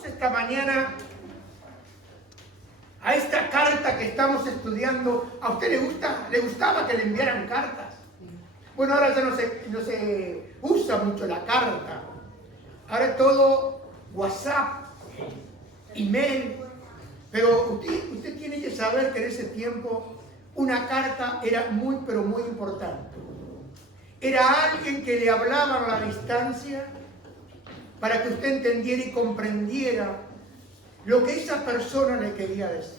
Vamos esta mañana a esta carta que estamos estudiando. ¿A usted le gustaba que le enviaran cartas? Bueno, ahora ya no se usa mucho la carta. Ahora es todo WhatsApp, email. Pero usted tiene que saber que en ese tiempo una carta era muy, pero muy importante. Era alguien que le hablaba a la distancia para que usted entendiera y comprendiera lo que esa persona le quería decir.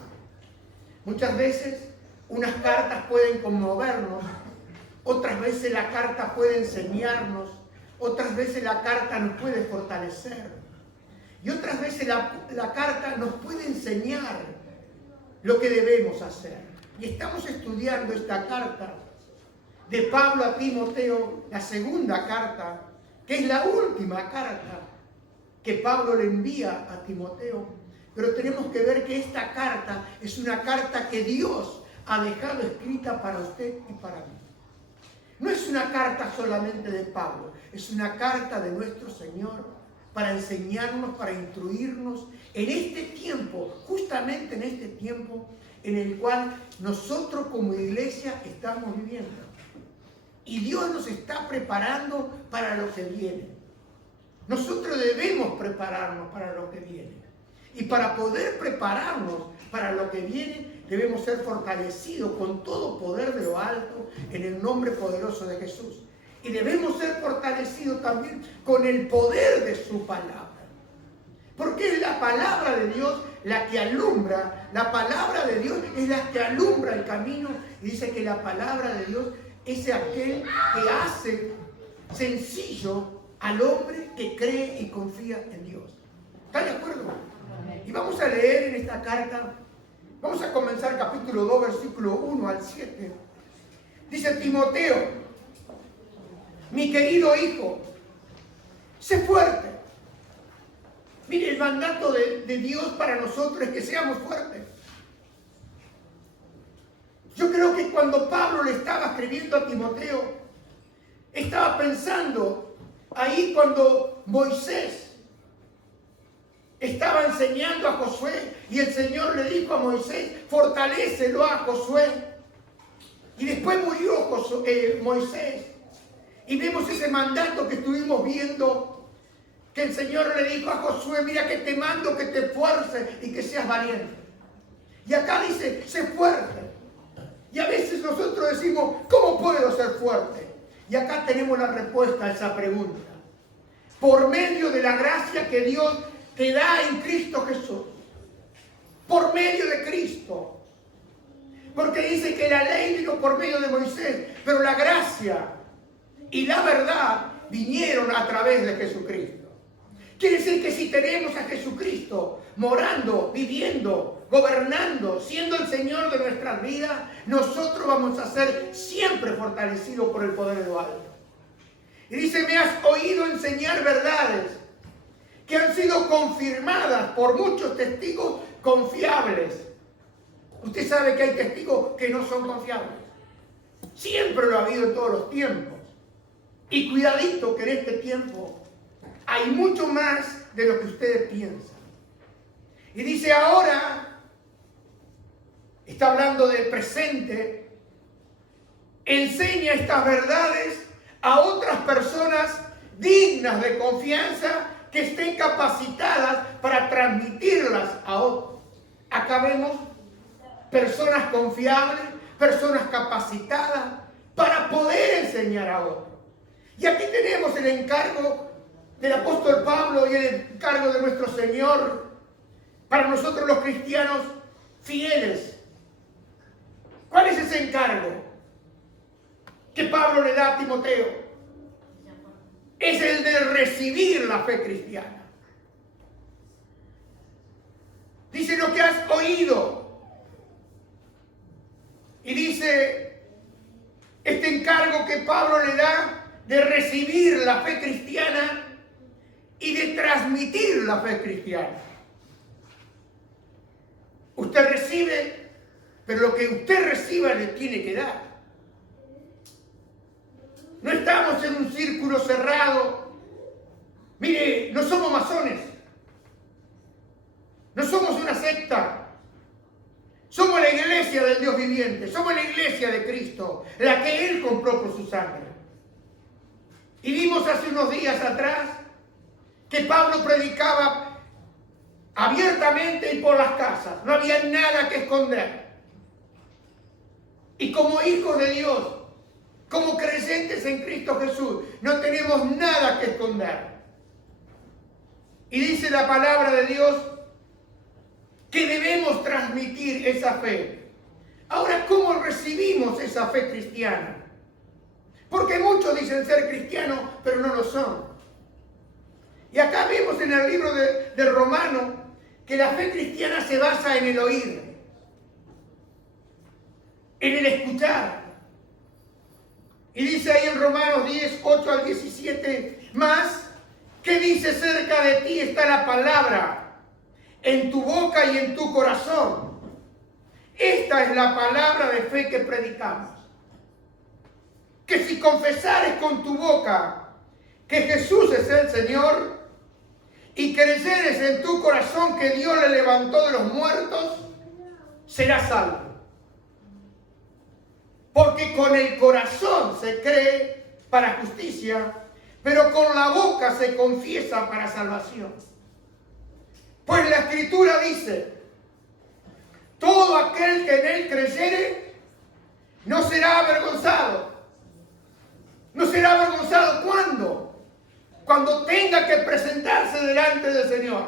Muchas veces unas cartas pueden conmovernos, otras veces la carta puede enseñarnos, otras veces la carta nos puede fortalecer. Y otras veces la carta nos puede enseñar lo que debemos hacer. Y estamos estudiando esta carta de Pablo a Timoteo, la segunda carta, que es la última carta que Pablo le envía a Timoteo. Pero tenemos que ver que esta carta es una carta que Dios ha dejado escrita para usted y para mí. No es una carta solamente de Pablo, es una carta de nuestro Señor para enseñarnos, para instruirnos en este tiempo, justamente en este tiempo en el cual nosotros como iglesia estamos viviendo. Y Dios nos está preparando para lo que viene. Nosotros debemos prepararnos para lo que viene. Y para poder prepararnos para lo que viene, debemos ser fortalecidos con todo poder de lo alto en el nombre poderoso de Jesús. Y debemos ser fortalecidos también con el poder de su palabra. Porque es la palabra de Dios la que alumbra. La palabra de Dios es la que alumbra el camino. Y dice que la palabra de Dios es aquel que hace sencillo al hombre que cree y confía en Dios. ¿Está de acuerdo? Y vamos a leer en esta carta. Vamos a comenzar capítulo 2, versículo 1 al 7. Dice: Timoteo, mi querido hijo, sé fuerte. Mire, el mandato de Dios para nosotros es que seamos fuertes. Yo creo que cuando Pablo le estaba escribiendo a Timoteo, estaba pensando ahí cuando Moisés estaba enseñando a Josué y el Señor le dijo a Moisés: fortalécelo a Josué. Y después murió Moisés. Y vemos ese mandato que estuvimos viendo, que el Señor le dijo a Josué: mira que te mando que te esfuerces y que seas valiente. Y acá dice: sé fuerte. Y a veces nosotros decimos: ¿cómo puedo ser fuerte? Y acá tenemos la respuesta a esa pregunta. Por medio de la gracia que Dios te da en Cristo Jesús. Por medio de Cristo. Porque dice que la ley vino por medio de Moisés, pero la gracia y la verdad vinieron a través de Jesucristo. Quiere decir que si tenemos a Jesucristo morando, viviendo, gobernando, siendo el Señor de nuestras vidas, nosotros vamos a ser siempre fortalecidos por el poder de lo alto. Y dice: me has oído enseñar verdades que han sido confirmadas por muchos testigos confiables. Usted sabe que hay testigos que no son confiables. Siempre lo ha habido en todos los tiempos. Y cuidadito que en este tiempo hay mucho más de lo que ustedes piensan. Y dice: ahora, está hablando del presente, enseña estas verdades a otras personas dignas de confianza que estén capacitadas para transmitirlas a otros. Acá vemos personas confiables, personas capacitadas para poder enseñar a otros. Y aquí tenemos el encargo del apóstol Pablo y el encargo de nuestro Señor para nosotros los cristianos fieles. ¿Cuál es ese encargo que Pablo le da a Timoteo? Es el de recibir la fe cristiana. Dice: lo que has oído. Y dice este encargo que Pablo le da de recibir la fe cristiana y de transmitir la fe cristiana. Usted recibe, pero lo que usted reciba le tiene que dar. No estamos en un círculo cerrado. Mire, no somos masones. iglesia del Dios viviente, somos la iglesia de Cristo, la que Él compró por su sangre. Y vimos hace unos días atrás que Pablo predicaba abiertamente y por las casas, no había nada que esconder. Y como hijos de Dios, como creyentes en Cristo Jesús, no tenemos nada que esconder. Y dice la palabra de Dios que debemos transmitir esa fe. Ahora, ¿cómo recibimos esa fe cristiana? Porque muchos dicen ser cristianos, pero no lo son. Y acá vemos en el libro de Romanos que la fe cristiana se basa en el oír, en el escuchar. Y dice ahí en Romanos 10, 8 al 17, más, ¿qué dice? Cerca de ti está la palabra, en tu boca y en tu corazón. Esta es la palabra de fe que predicamos. Que si confesares con tu boca que Jesús es el Señor y creyeres en tu corazón que Dios le levantó de los muertos, serás salvo. Porque con el corazón se cree para justicia, pero con la boca se confiesa para salvación. Pues la Escritura dice, todo aquel que en él creyere no será avergonzado. ¿No será avergonzado cuándo? Cuando tenga que presentarse delante del Señor.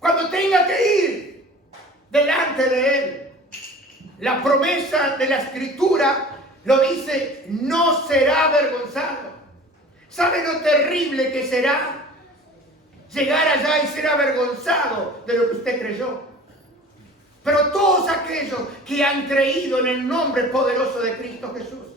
Cuando tenga que ir delante de Él. La promesa de la Escritura lo dice, no será avergonzado. ¿Sabe lo terrible que será llegar allá y ser avergonzado de lo que usted creyó? Pero todos aquellos que han creído en el nombre poderoso de Cristo Jesús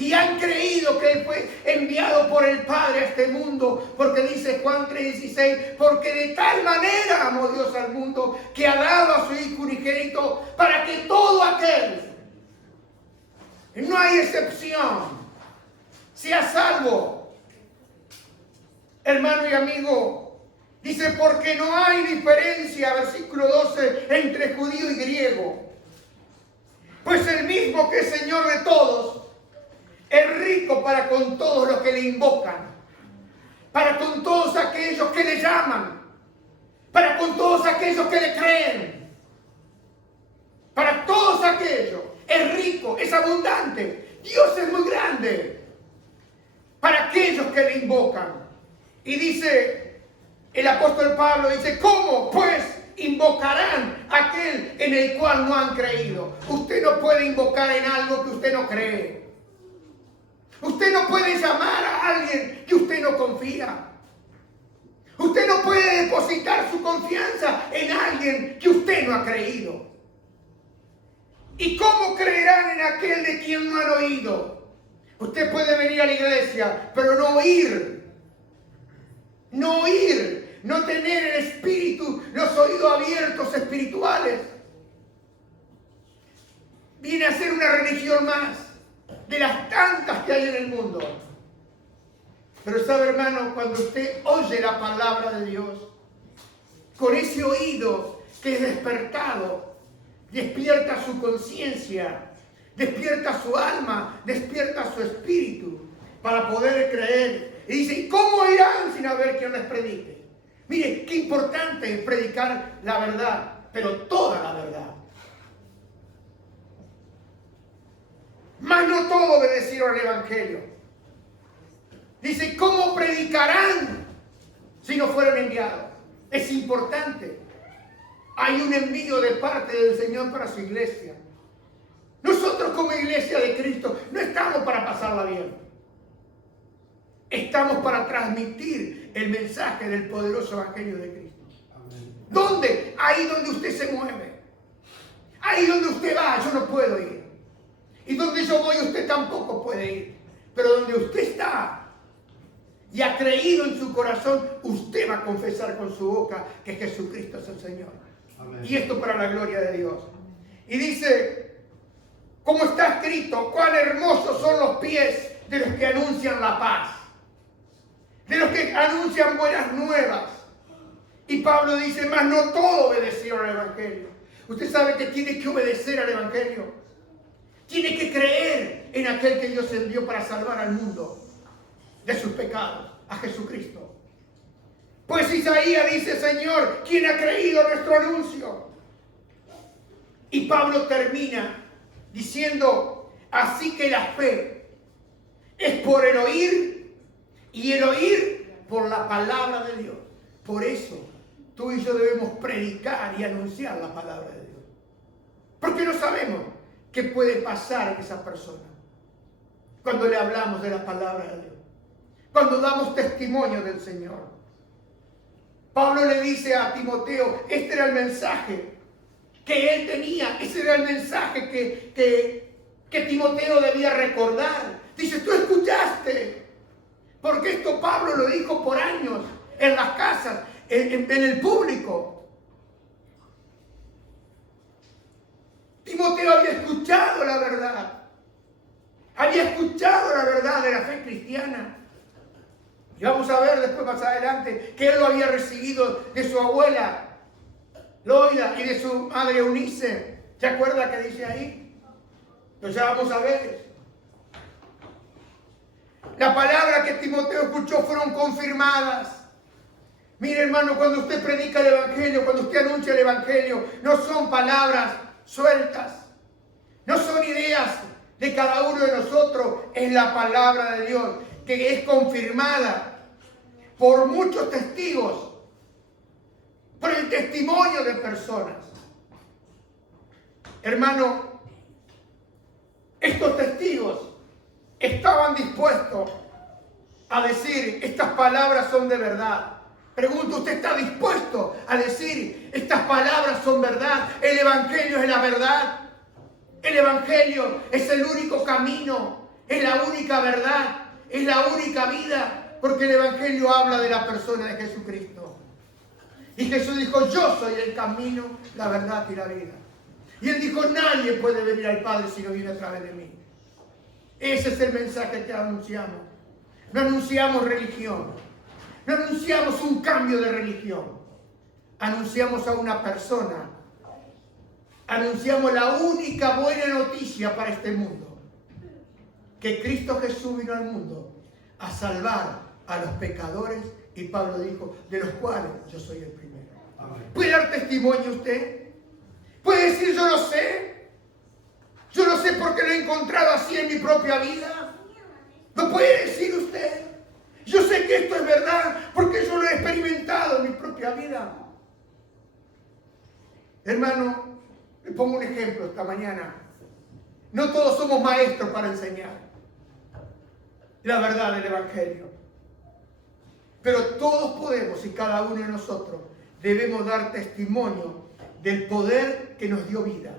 y han creído que Él fue enviado por el Padre a este mundo, porque dice Juan 3:16, porque de tal manera amó Dios al mundo que ha dado a su Hijo unigénito para que todo aquel, no hay excepción, sea salvo. Hermano y amigo, dice, porque no hay diferencia, versículo 12, entre judío y griego. Pues el mismo que es Señor de todos, es rico para con todos los que le invocan, para con todos aquellos que le llaman, para con todos aquellos que le creen, para todos aquellos. Es rico, es abundante. Dios es muy grande para aquellos que le invocan. Y dice el apóstol Pablo, dice, ¿cómo pues invocarán a aquel en el cual no han creído? Usted no puede invocar en algo que usted no cree. Usted no puede llamar a alguien que usted no confía. Usted no puede depositar su confianza en alguien que usted no ha creído. ¿Y cómo creerán en aquel de quien no han oído? Usted puede venir a la iglesia, pero no oír. No oír, no tener el espíritu, los oídos abiertos espirituales. Viene a ser una religión más de las tantas que hay en el mundo. Pero sabe, hermano, cuando usted oye la palabra de Dios, con ese oído que es despertado, despierta su conciencia, despierta su alma, despierta su espíritu para poder creer. Y dice, ¿y cómo irán sin haber quien les predique? Mire, qué importante es predicar la verdad, pero toda la verdad. Mas no todo obedecieron al Evangelio. Dice, ¿cómo predicarán si no fueron enviados? Es importante. Hay un envío de parte del Señor para su iglesia. Nosotros como iglesia de Cristo no estamos para pasarla bien. Estamos para transmitir el mensaje del poderoso Evangelio de Cristo. Amén. ¿Dónde? Ahí donde usted se mueve. Ahí donde usted va, yo no puedo ir. Y donde yo voy, usted tampoco puede ir. Pero donde usted está y ha creído en su corazón, usted va a confesar con su boca que Jesucristo es el Señor. Amén. Y esto para la gloria de Dios. Y dice, como está escrito, cuán hermosos son los pies de los que anuncian la paz, de los que anuncian buenas nuevas. Y Pablo dice, mas no todos obedecieron al Evangelio. Usted sabe que tiene que obedecer al Evangelio. Tiene que creer en aquel que Dios envió para salvar al mundo de sus pecados, a Jesucristo. Pues Isaías dice, Señor, ¿quién ha creído nuestro anuncio? Y Pablo termina diciendo, así que la fe es por el oír y el oír por la palabra de Dios. Por eso tú y yo debemos predicar y anunciar la palabra de Dios. Porque no sabemos qué puede pasar en esa persona cuando le hablamos de la palabra de Dios. Cuando damos testimonio del Señor. Pablo le dice a Timoteo, este era el mensaje que él tenía, ese era el mensaje que Timoteo debía recordar. Dice, tú escuchaste, porque esto Pablo lo dijo por años, en las casas, en el público. Timoteo había escuchado la verdad, había escuchado la verdad de la fe cristiana. Y vamos a ver después más adelante que él lo había recibido de su abuela Loida y de su madre Eunice. ¿Se acuerda que dice ahí? Pues ya vamos a ver. La palabra que Timoteo escuchó fueron confirmadas. Mire, hermano, cuando usted predica el Evangelio, cuando usted anuncia el Evangelio, no son palabras sueltas, no son ideas de cada uno de nosotros, es la palabra de Dios que es confirmada por muchos testigos, por el testimonio de personas. Hermano, estos testigos estaban dispuestos a decir, estas palabras son de verdad. Pregunto, ¿usted está dispuesto a decir, estas palabras son verdad? El Evangelio es la verdad. El Evangelio es el único camino, es la única verdad, es la única vida, porque el Evangelio habla de la persona de Jesucristo. Y Jesús dijo, yo soy el camino, la verdad y la vida. Y Él dijo, nadie puede venir al Padre si no viene a través de mí. Ese es el mensaje que anunciamos. No anunciamos religión. No anunciamos un cambio de religión. Anunciamos a una persona. Anunciamos la única buena noticia para este mundo. Que Cristo Jesús vino al mundo a salvar a los pecadores. Y Pablo dijo, de los cuales yo soy el primero. ¿Puede dar testimonio usted? ¿Puede decir yo lo sé? Yo lo sé porque lo he encontrado así en mi propia vida. ¿Lo puede decir usted? Yo sé que esto es verdad porque yo lo he experimentado en mi propia vida. Hermano, le pongo un ejemplo esta mañana. No todos somos maestros para enseñar la verdad del Evangelio. Pero todos podemos y cada uno de nosotros debemos dar testimonio del poder que nos dio vida.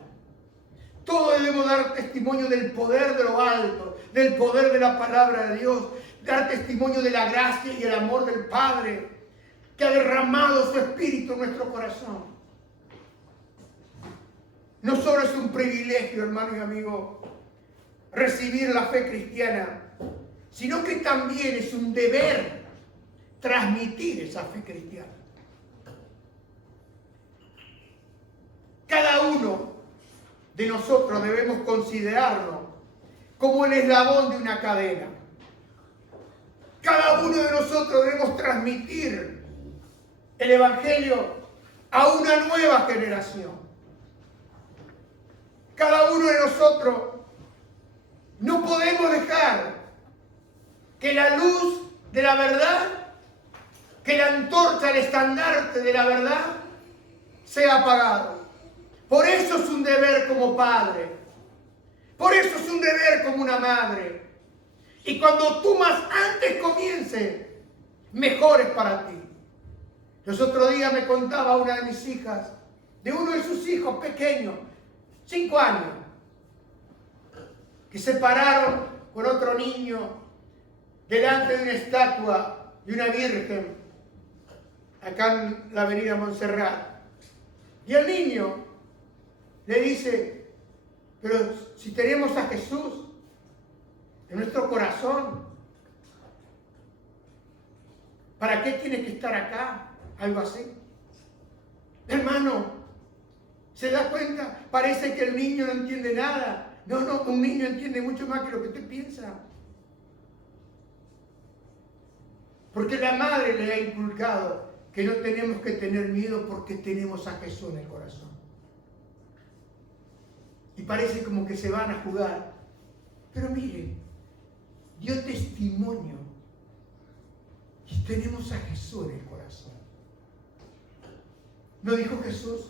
Todos debemos dar testimonio del poder de lo alto, del poder de la palabra de Dios, dar testimonio de la gracia y el amor del Padre que ha derramado su Espíritu en nuestro corazón. No solo es un privilegio, hermano y amigo, recibir la fe cristiana, sino que también es un deber transmitir esa fe cristiana. Cada uno de nosotros debemos considerarlo como el eslabón de una cadena. Cada uno de nosotros debemos transmitir el Evangelio a una nueva generación. Cada uno de nosotros no podemos dejar que la luz de la verdad, que la antorcha, el estandarte de la verdad sea apagado. Por eso es un deber como padre. Por eso es un deber como una madre. Y cuando tú más antes comiences, mejor es para ti. Los otros días me contaba una de mis hijas, de uno de sus hijos pequeños, 5 años, que se pararon con otro niño delante de una estatua de una virgen, acá en la avenida Montserrat. Y el niño le dice, pero si tenemos a Jesús en nuestro corazón, ¿para qué tiene que estar acá? Algo así. Hermano, ¿se da cuenta? Parece que el niño no entiende nada. No, un niño entiende mucho más que lo que usted piensa. Porque la madre le ha inculcado que no tenemos que tener miedo porque tenemos a Jesús en el corazón. Y parece como que se van a jugar. Pero miren, dio testimonio. Y tenemos a Jesús en el corazón. ¿No dijo Jesús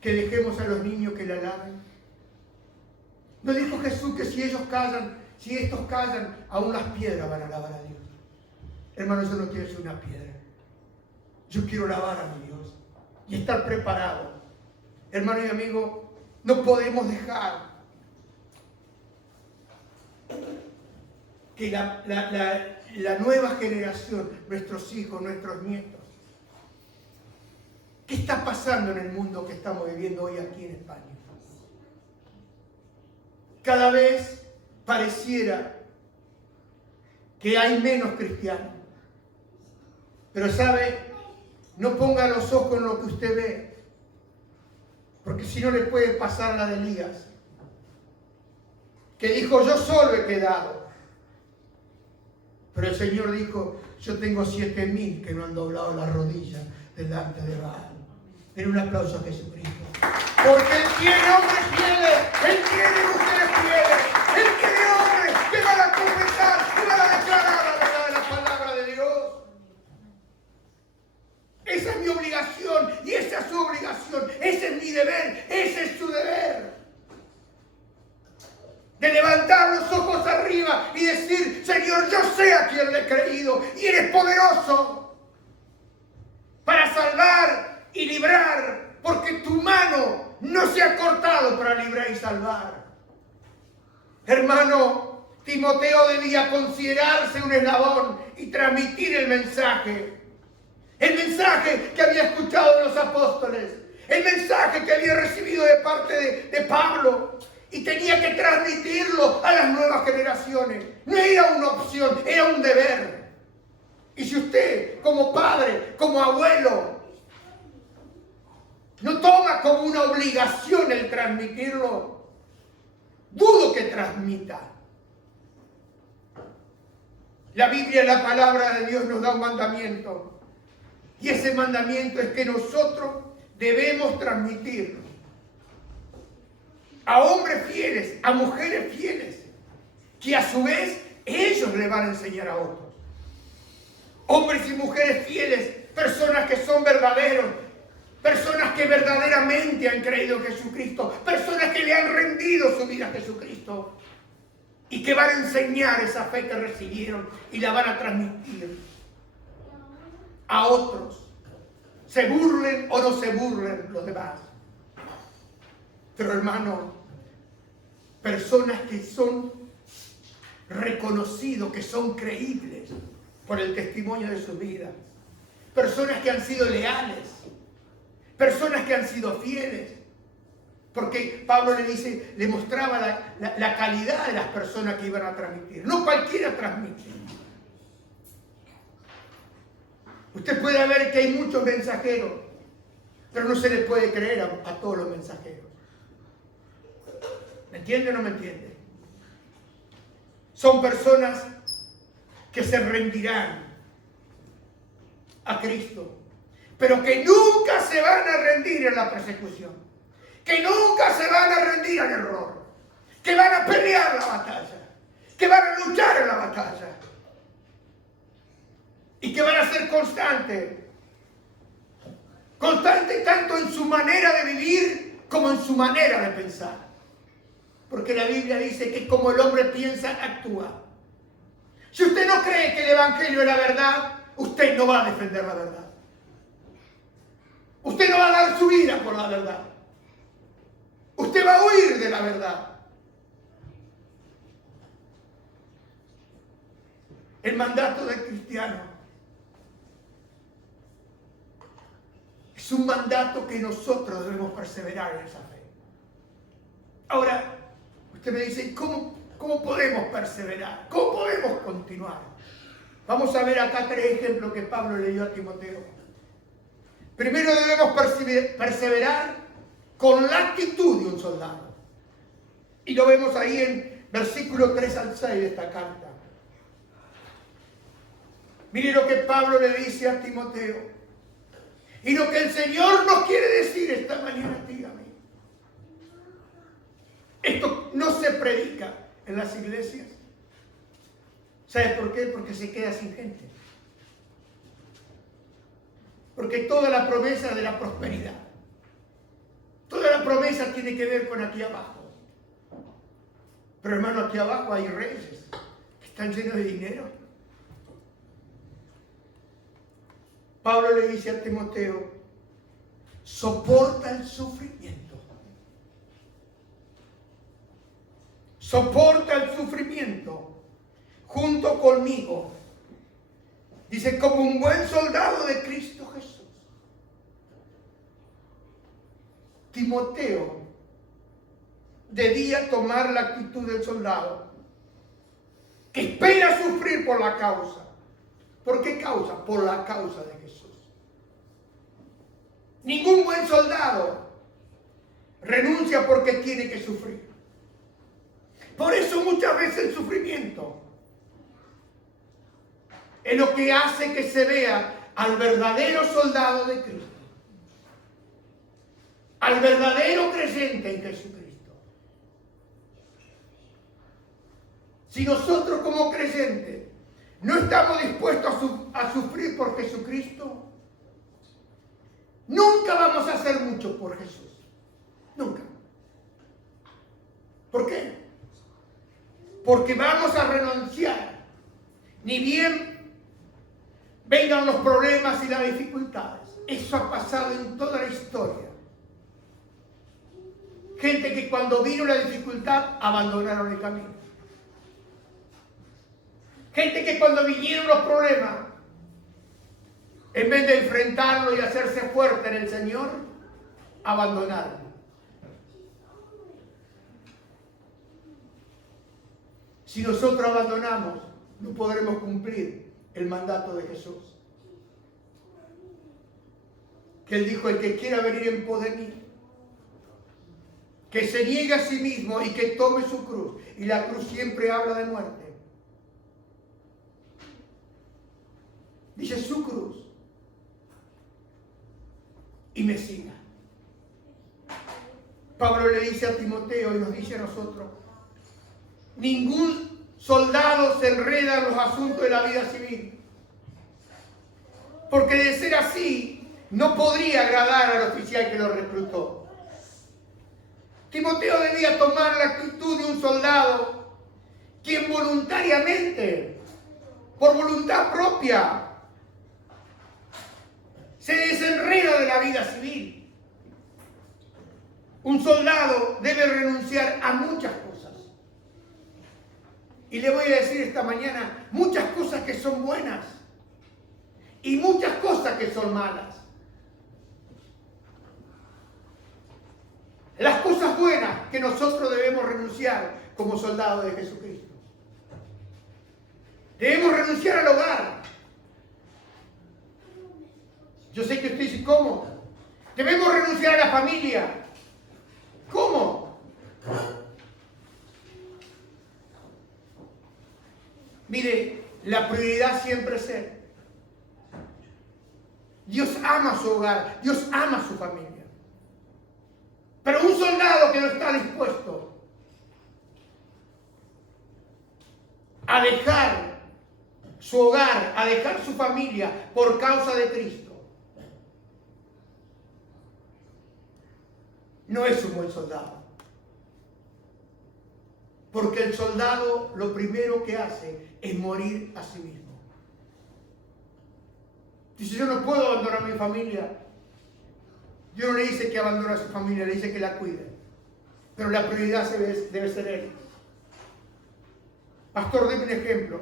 que dejemos a los niños que la alaben? ¿No dijo Jesús que si estos callan, aún las piedras van a alabar a Dios? Hermano, yo no quiero ser una piedra. Yo quiero alabar a mi Dios y estar preparado. Hermano y amigo, no podemos dejar que la nueva generación, nuestros hijos, nuestros nietos, ¿qué está pasando en el mundo que estamos viviendo hoy aquí en España? Cada vez pareciera que hay menos cristianos. Pero sabe, no ponga los ojos en lo que usted ve, porque si no le puede pasar la de Elías, que dijo, yo solo he quedado. Pero el Señor dijo, yo tengo 7,000 que no han doblado la rodilla delante de Baal. Den un aplauso a Jesucristo. Porque Él tiene hombres fieles, Él tiene mujeres fieles, Él tiene hombres que van a confesar, que van a declarar la verdad de la palabra de Dios. Esa es mi obligación y esa es su obligación, ese es mi deber, ese es su deber. De levantar los ojos arriba y decir, Señor, yo sé a quién le he creído y eres poderoso para salvar y librar, porque tu mano no se ha cortado para librar y salvar. Hermano, Timoteo debía considerarse un eslabón y transmitir el mensaje que había escuchado de los apóstoles, el mensaje que había recibido de parte de Pablo, y tenía que transmitirlo a las nuevas generaciones. No era una opción, era un deber. Y si usted, como padre, como abuelo, no toma como una obligación el transmitirlo, dudo que transmita. La Biblia, la palabra de Dios, nos da un mandamiento. Y ese mandamiento es que nosotros debemos transmitir a hombres fieles, a mujeres fieles, que a su vez ellos le van a enseñar a otros. Hombres y mujeres fieles, personas que son verdaderos, personas que verdaderamente han creído en Jesucristo, personas que le han rendido su vida a Jesucristo y que van a enseñar esa fe que recibieron y la van a transmitir a otros. Se burlen o no se burlen los demás. Pero hermano, personas que son reconocidos, que son creíbles por el testimonio de su vida. Personas que han sido leales. Personas que han sido fieles. Porque Pablo le mostraba la calidad de las personas que iban a transmitir. No cualquiera transmite. Usted puede ver que hay muchos mensajeros, pero no se les puede creer a todos los mensajeros. ¿Me entiende o no me entiende? Son personas que se rendirán a Cristo, pero que nunca se van a rendir en la persecución, que nunca se van a rendir al error, que van a pelear la batalla, que van a luchar en la batalla y que van a ser constantes tanto en su manera de vivir como en su manera de pensar. Porque la Biblia dice que como el hombre piensa, actúa. Si usted no cree que el Evangelio es la verdad, usted no va a defender la verdad. Usted no va a dar su vida por la verdad. Usted va a huir de la verdad. El mandato del cristiano es un mandato que nosotros debemos perseverar en esa fe. Ahora, usted me dice, ¿cómo podemos perseverar? ¿Cómo podemos continuar? Vamos a ver acá 3 ejemplos que Pablo le dio a Timoteo. Primero debemos perseverar con la actitud de un soldado. Y lo vemos ahí en versículo 3 al 6 de esta carta. Mire lo que Pablo le dice a Timoteo. Y lo que el Señor nos quiere decir esta mañana a ti y a mí. Esto no se predica en las iglesias. ¿Sabes por qué? Porque se queda sin gente. Porque toda la promesa de la prosperidad, toda la promesa tiene que ver con aquí abajo. Pero hermano, aquí abajo hay reyes que están llenos de dinero. Pablo le dice a Timoteo, soporta el sufrimiento. Soporta el sufrimiento junto conmigo. Dice, como un buen soldado de Cristo Jesús. Timoteo debía tomar la actitud del soldado que espera sufrir por la causa. ¿Por qué causa? Por la causa de Jesús. Ningún buen soldado renuncia porque tiene que sufrir. Por eso muchas veces el sufrimiento es lo que hace que se vea al verdadero soldado de Cristo, al verdadero creyente en Jesucristo. Si nosotros como creyentes no estamos dispuestos a sufrir por Jesucristo, nunca vamos a hacer mucho por Jesús. Nunca. ¿Por qué? Porque vamos a renunciar, ni bien vengan los problemas y las dificultades. Eso ha pasado en toda la historia. Gente que cuando vino la dificultad abandonaron el camino. Gente que cuando vinieron los problemas, en vez de enfrentarlo y hacerse fuerte en el Señor, abandonaron. Si nosotros abandonamos, no podremos cumplir el mandato de Jesús. Que Él dijo, el que quiera venir en pos de mí, que se niegue a sí mismo y que tome su cruz. Y la cruz siempre habla de muerte. Dice su cruz. Y me siga. Pablo le dice a Timoteo y nos dice a nosotros, ningún soldado se enreda en los asuntos de la vida civil. Porque de ser así, no podría agradar al oficial que lo reclutó. Timoteo debía tomar la actitud de un soldado quien voluntariamente, por voluntad propia, se desenreda de la vida civil. Un soldado debe renunciar a muchas cosas. Y le voy a decir esta mañana, muchas cosas que son buenas y muchas cosas que son malas. Las cosas buenas que nosotros debemos renunciar como soldados de Jesucristo. Debemos renunciar al hogar. Yo sé que usted dice, ¿cómo? Debemos renunciar a la familia. ¿Cómo? Mire, la prioridad siempre es Él. Dios ama su hogar, Dios ama su familia. Pero un soldado que no está dispuesto a dejar su hogar, a dejar su familia por causa de Cristo, no es un buen soldado. Porque el soldado lo primero que hace es morir a sí mismo. Dice, yo no puedo abandonar a mi familia. Dios no le dice que abandone a su familia, le dice que la cuide. Pero la prioridad debe ser Él. Pastor, deme un ejemplo.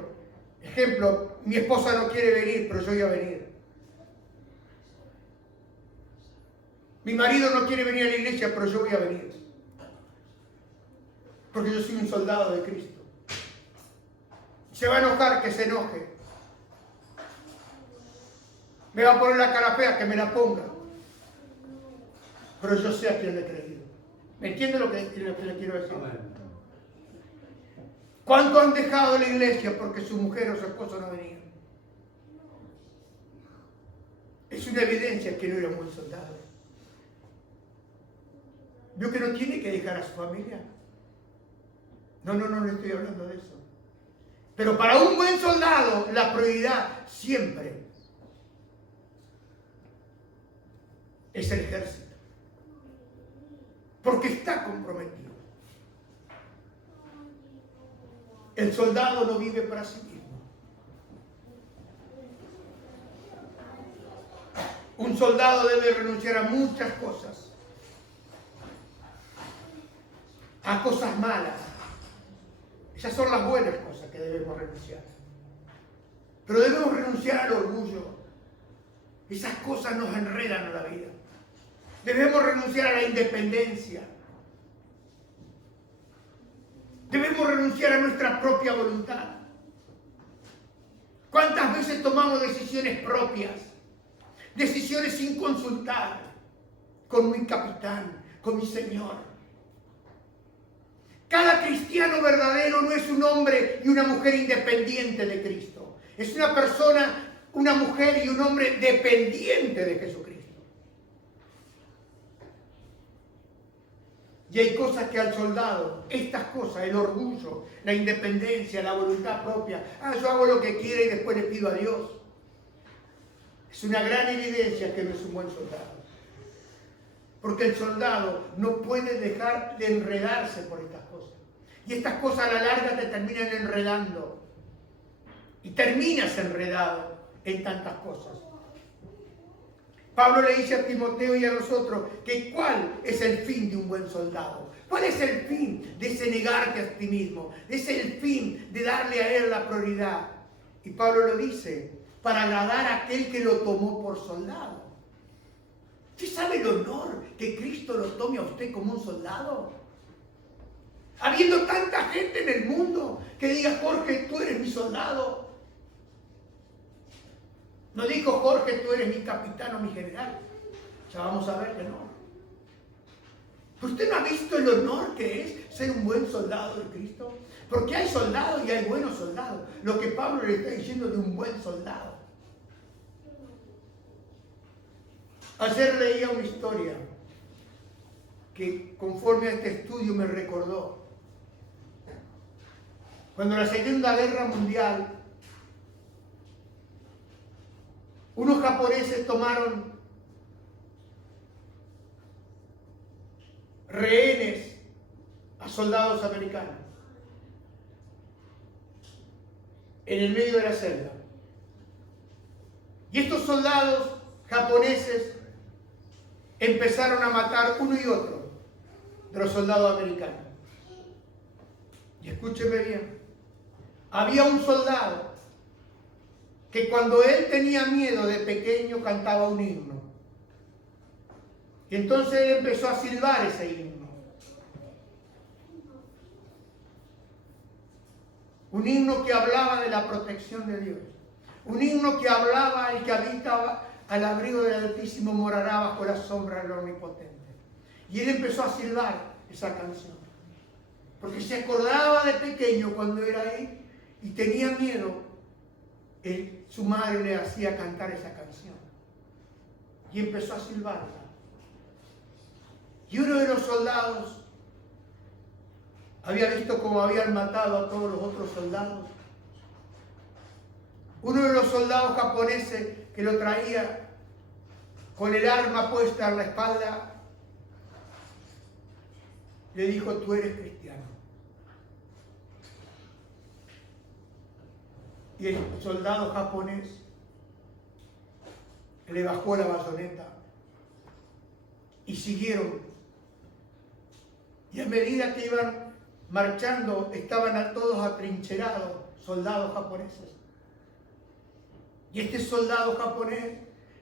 Ejemplo, mi esposa no quiere venir, pero yo voy a venir. Mi marido no quiere venir a la iglesia, pero yo voy a venir. Porque yo soy un soldado de Cristo. Se va a enojar, que se enoje. Me va a poner la cara fea, que me la ponga. pero yo sé a quién le he creído. ¿Me entiende lo que le quiero decir? ¿Cuántos han dejado la iglesia porque su mujer o su esposo no venían? Es una evidencia que no era un buen soldado. Vio que no tiene que dejar a su familia. No le estoy hablando de eso. Pero para un buen soldado, la prioridad siempre es el ejército. Porque está comprometido. El soldado no vive para sí mismo. Un soldado debe renunciar a muchas cosas. A cosas malas. Esas son las buenas cosas que debemos renunciar. Pero debemos renunciar al orgullo. Esas cosas nos enredan a la vida. Debemos renunciar a la independencia. Debemos renunciar a nuestra propia voluntad. ¿Cuántas veces tomamos decisiones propias? Decisiones sin consultar con mi capitán, con mi Señor. Cada cristiano verdadero no es un hombre y una mujer independiente de Cristo. Es una persona, una mujer y un hombre dependiente de Jesucristo. Y hay cosas que al soldado, estas cosas, el orgullo, la independencia, la voluntad propia, yo hago lo que quiera y después le pido a Dios. Es una gran evidencia que no es un buen soldado. Porque el soldado no puede dejar de enredarse por estas cosas. Y estas cosas a la larga te terminan enredando. Y terminas enredado en tantas cosas. Pablo le dice a Timoteo y a nosotros que cuál es el fin de un buen soldado. ¿Cuál es el fin de ese negarte a ti mismo? Es el fin de darle a él la prioridad. Y Pablo lo dice, para agradar a aquel que lo tomó por soldado. ¿Usted sabe el honor que Cristo lo tome a usted como un soldado? Habiendo tanta gente en el mundo que diga, Jorge, tú eres mi soldado. No dijo, Jorge, tú eres mi capitán o mi general. Ya vamos a ver que no. ¿Usted no ha visto el honor que es ser un buen soldado de Cristo? Porque hay soldados y hay buenos soldados. Lo que Pablo le está diciendo de un buen soldado. Ayer leía una historia que conforme a este estudio me recordó. Cuando la Segunda Guerra Mundial, unos japoneses tomaron rehenes a soldados americanos en el medio de la selva. Y estos soldados japoneses empezaron a matar uno y otro de los soldados americanos. Y escúcheme bien, había un soldado que cuando él tenía miedo de pequeño cantaba un himno. Y entonces él empezó a silbar ese himno. Un himno que hablaba de la protección de Dios. Un himno que hablaba el que habitaba al abrigo del Altísimo morará bajo la sombra del Omnipotente. Y él empezó a silbar esa canción. Porque se acordaba de pequeño cuando era ahí y tenía miedo. Su madre le hacía cantar esa canción. Y empezó a silbarla. Y uno de los soldados había visto cómo habían matado a todos los otros soldados. Uno de los soldados japoneses que lo traía con el arma puesta en la espalda, le dijo, tú eres cristiano. Y el soldado japonés le bajó la bayoneta y siguieron. Y a medida que iban marchando, estaban todos atrincherados, soldados japoneses. Y este soldado japonés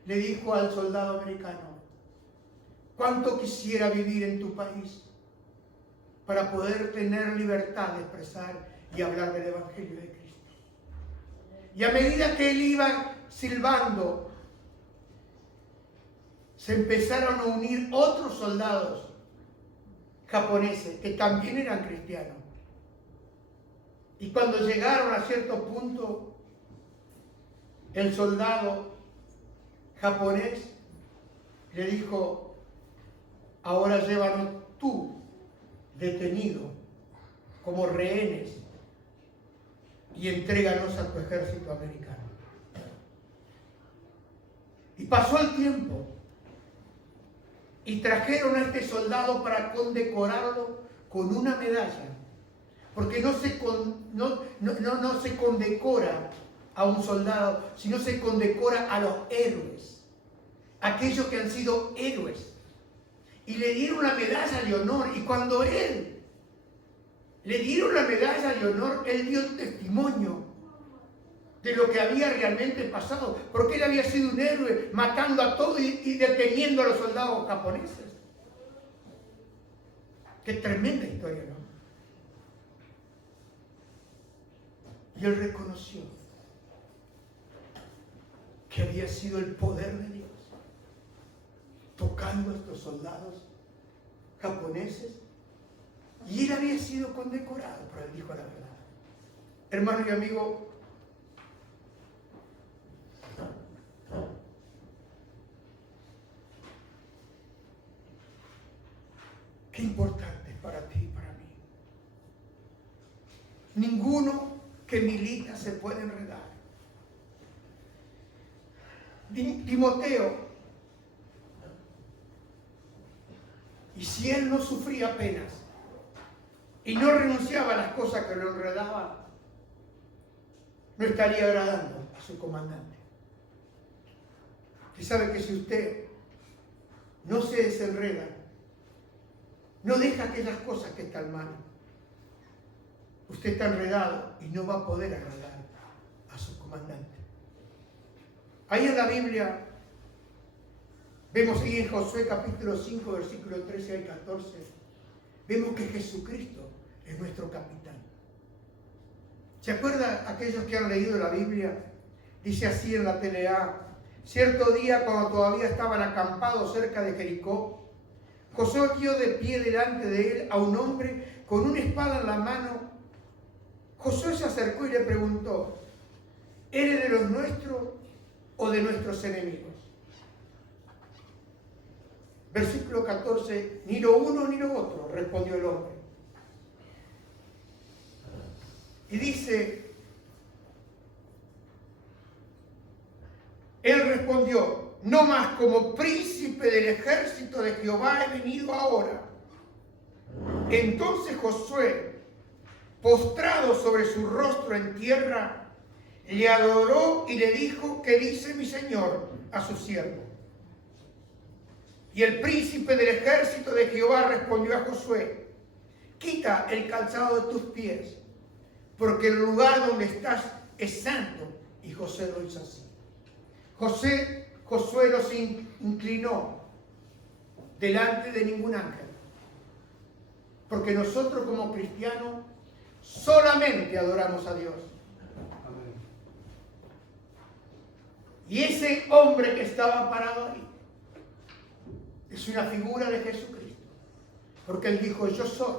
le dijo al soldado americano, ¿cuánto quisiera vivir en tu país para poder tener libertad de expresar y hablar del Evangelio de Cristo? Y a medida que él iba silbando, se empezaron a unir otros soldados japoneses que también eran cristianos. Y cuando llegaron a cierto punto, el soldado japonés le dijo: ahora llévanos tú detenido como rehenes y entréganos a tu ejército americano. Y pasó el tiempo y trajeron a este soldado para condecorarlo con una medalla, porque no se condecora a un soldado, sino se condecora a los héroes, aquellos que han sido héroes. Y le dieron la medalla de honor, y cuando él le dieron la medalla de honor, él dio testimonio de lo que había realmente pasado, porque él había sido un héroe matando a todos y deteniendo a los soldados japoneses. Qué tremenda historia, ¿no? Y él reconoció que había sido el poder de Dios tocando a estos soldados japoneses, y él había sido condecorado, pero él dijo la verdad. Hermano y amigo, qué importante es para ti y para mí. Ninguno que milita se puede enredar. Timoteo, y si él no sufría penas y no renunciaba a las cosas que lo enredaban, no estaría agradando a su comandante. Y sabe que si usted no se desenreda, no deja aquellas cosas que están mal, usted está enredado y no va a poder agradar a su comandante. Ahí en la Biblia, vemos ahí en Josué capítulo 5, versículo 13 al 14, vemos que Jesucristo es nuestro capitán. ¿Se acuerdan aquellos que han leído la Biblia? Dice así en la TLA: cierto día, cuando todavía estaban acampados cerca de Jericó, Josué vio de pie delante de él a un hombre con una espada en la mano. Josué se acercó y le preguntó: ¿eres de los nuestros o de nuestros enemigos? Versículo 14: ni lo uno ni lo otro, respondió el hombre. Y dice, él respondió: no más como príncipe del ejército de Jehová he venido ahora. Entonces Josué, postrado sobre su rostro en tierra, le adoró y le dijo: ¿qué dice mi señor a su siervo? Y el príncipe del ejército de Jehová respondió a Josué: quita el calzado de tus pies, porque el lugar donde estás es santo. Y Josué lo hizo así. Josué no se inclinó delante de ningún ángel, porque nosotros como cristianos solamente adoramos a Dios. Y ese hombre que estaba parado ahí es una figura de Jesucristo, porque él dijo: yo soy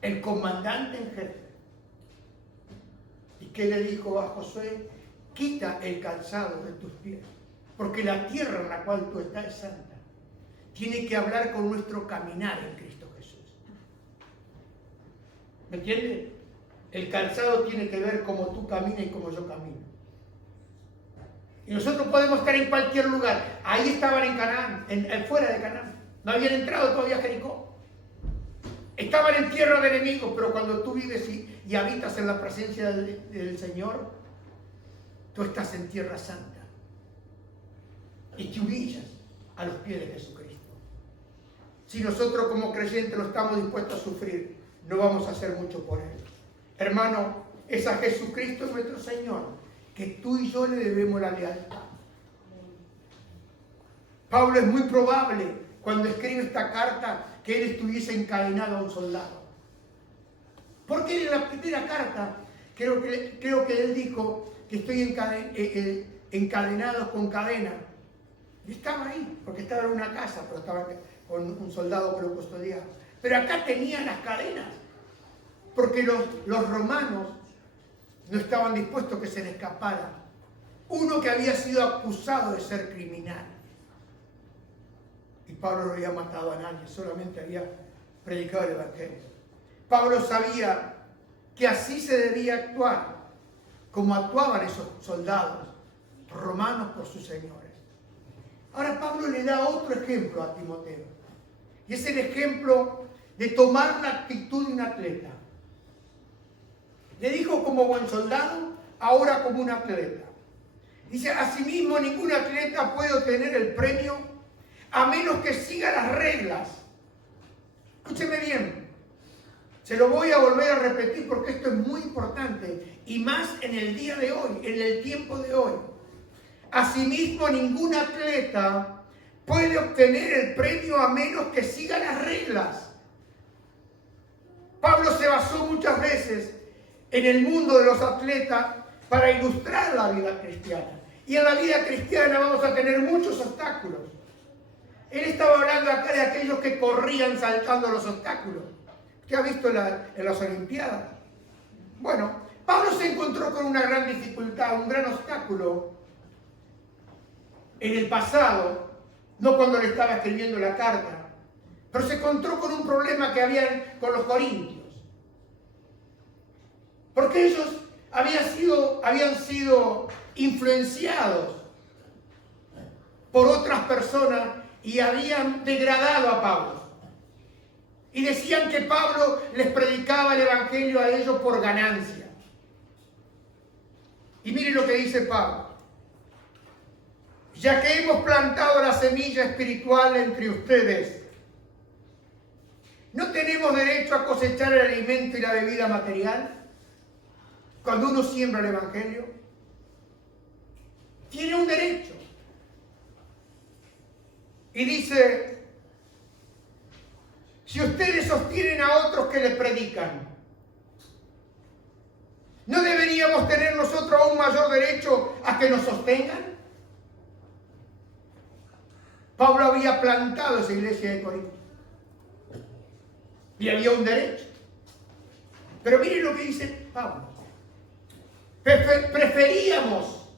el comandante en jefe. ¿Y qué le dijo a Josué? Quita el calzado de tus pies, porque la tierra en la cual tú estás es santa. Tiene que hablar con nuestro caminar en Cristo Jesús. ¿Me entiendes? El calzado tiene que ver cómo tú caminas y cómo yo camino. Y nosotros podemos estar en cualquier lugar. Ahí estaban en Canaán, fuera de Canaán. No habían entrado todavía a Jericó. Estaban en tierra de enemigos, pero cuando tú vives y habitas en la presencia del Señor, tú estás en tierra santa. Y te humillas a los pies de Jesucristo. Si nosotros como creyentes no estamos dispuestos a sufrir, no vamos a hacer mucho por Él. Hermano, es a Jesucristo nuestro Señor que tú y yo le debemos la lealtad. Pablo es muy probable, cuando escribe esta carta, que él estuviese encadenado a un soldado. Porque en la primera carta, creo que él dijo que estoy encadenado con cadena. Y estaba ahí, porque estaba en una casa, pero estaba con un soldado que lo custodiaba. Pero acá tenía las cadenas, porque los romanos no estaban dispuestos a que se le escapara uno que había sido acusado de ser criminal. Y Pablo no había matado a nadie, solamente había predicado el Evangelio. Pablo sabía que así se debía actuar, como actuaban esos soldados romanos por sus señores. Ahora Pablo le da otro ejemplo a Timoteo, y es el ejemplo de tomar la actitud de un atleta. Le dijo como buen soldado, ahora como un atleta. Dice, asimismo ningún atleta puede obtener el premio a menos que siga las reglas. Escúcheme bien, se lo voy a volver a repetir porque esto es muy importante, y más en el día de hoy, en el tiempo de hoy. Asimismo, ningún atleta puede obtener el premio a menos que siga las reglas. Pablo se basó muchas veces en el mundo de los atletas para ilustrar la vida cristiana. Y en la vida cristiana vamos a tener muchos obstáculos. Él estaba hablando acá de aquellos que corrían saltando los obstáculos. ¿Qué ha visto en las Olimpiadas? Bueno, Pablo se encontró con una gran dificultad, un gran obstáculo en el pasado, no cuando le estaba escribiendo la carta, pero se encontró con un problema que habían con los corintios. Porque ellos habían sido influenciados por otras personas y habían degradado a Pablo. Y decían que Pablo les predicaba el Evangelio a ellos por ganancia. Y miren lo que dice Pablo. Ya que hemos plantado la semilla espiritual entre ustedes, ¿no tenemos derecho a cosechar el alimento y la bebida material? Cuando uno siembra el Evangelio, tiene un derecho. Y dice, si ustedes sostienen a otros que les predican, ¿no deberíamos tener nosotros aún mayor derecho a que nos sostengan? Pablo había plantado esa iglesia de Corinto y había un derecho. Pero miren lo que dice Pablo. Preferíamos,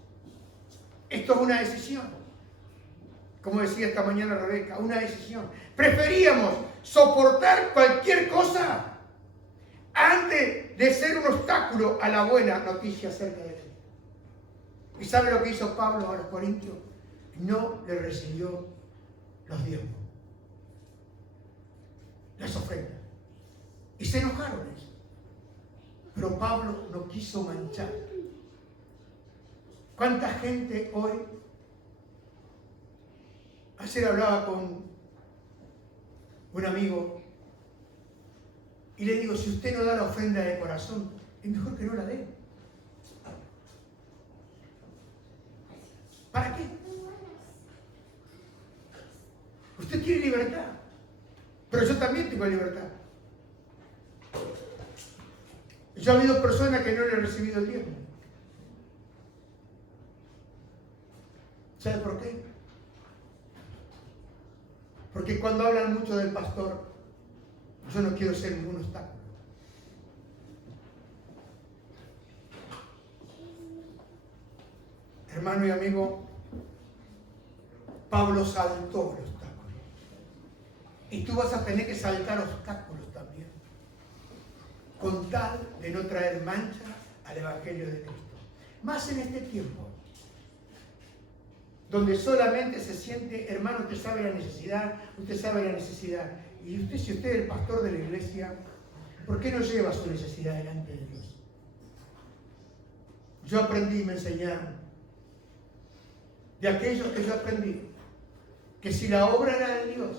esto es una decisión, como decía esta mañana Rebeca, una decisión. Preferíamos soportar cualquier cosa antes de ser un obstáculo a la buena noticia acerca de Cristo. ¿Y sabe lo que hizo Pablo a los corintios? No le recibió los diezmos, las ofrendas. Y se enojaron ellos. Pero Pablo no quiso manchar. ¿Cuánta gente hoy? Ayer hablaba con un amigo y le digo, si usted no da la ofrenda de corazón, es mejor que no la dé. ¿Para qué? Usted quiere libertad, pero yo también tengo libertad. Yo he habido personas que no le he recibido el diezmo. ¿Sabe por qué? Porque cuando hablan mucho del pastor, yo no quiero ser ningún obstáculo. Hermano y amigo, Pablo saltó el obstáculo. Y tú vas a tener que saltar obstáculos también, con tal de no traer mancha al Evangelio de Cristo. Más en este tiempo, donde solamente se siente, hermano, usted sabe la necesidad, Y usted, si usted es el pastor de la iglesia, ¿por qué no lleva su necesidad delante de Dios? Yo aprendí y me enseñaron, de aquellos que yo aprendí, que si la obra era de Dios,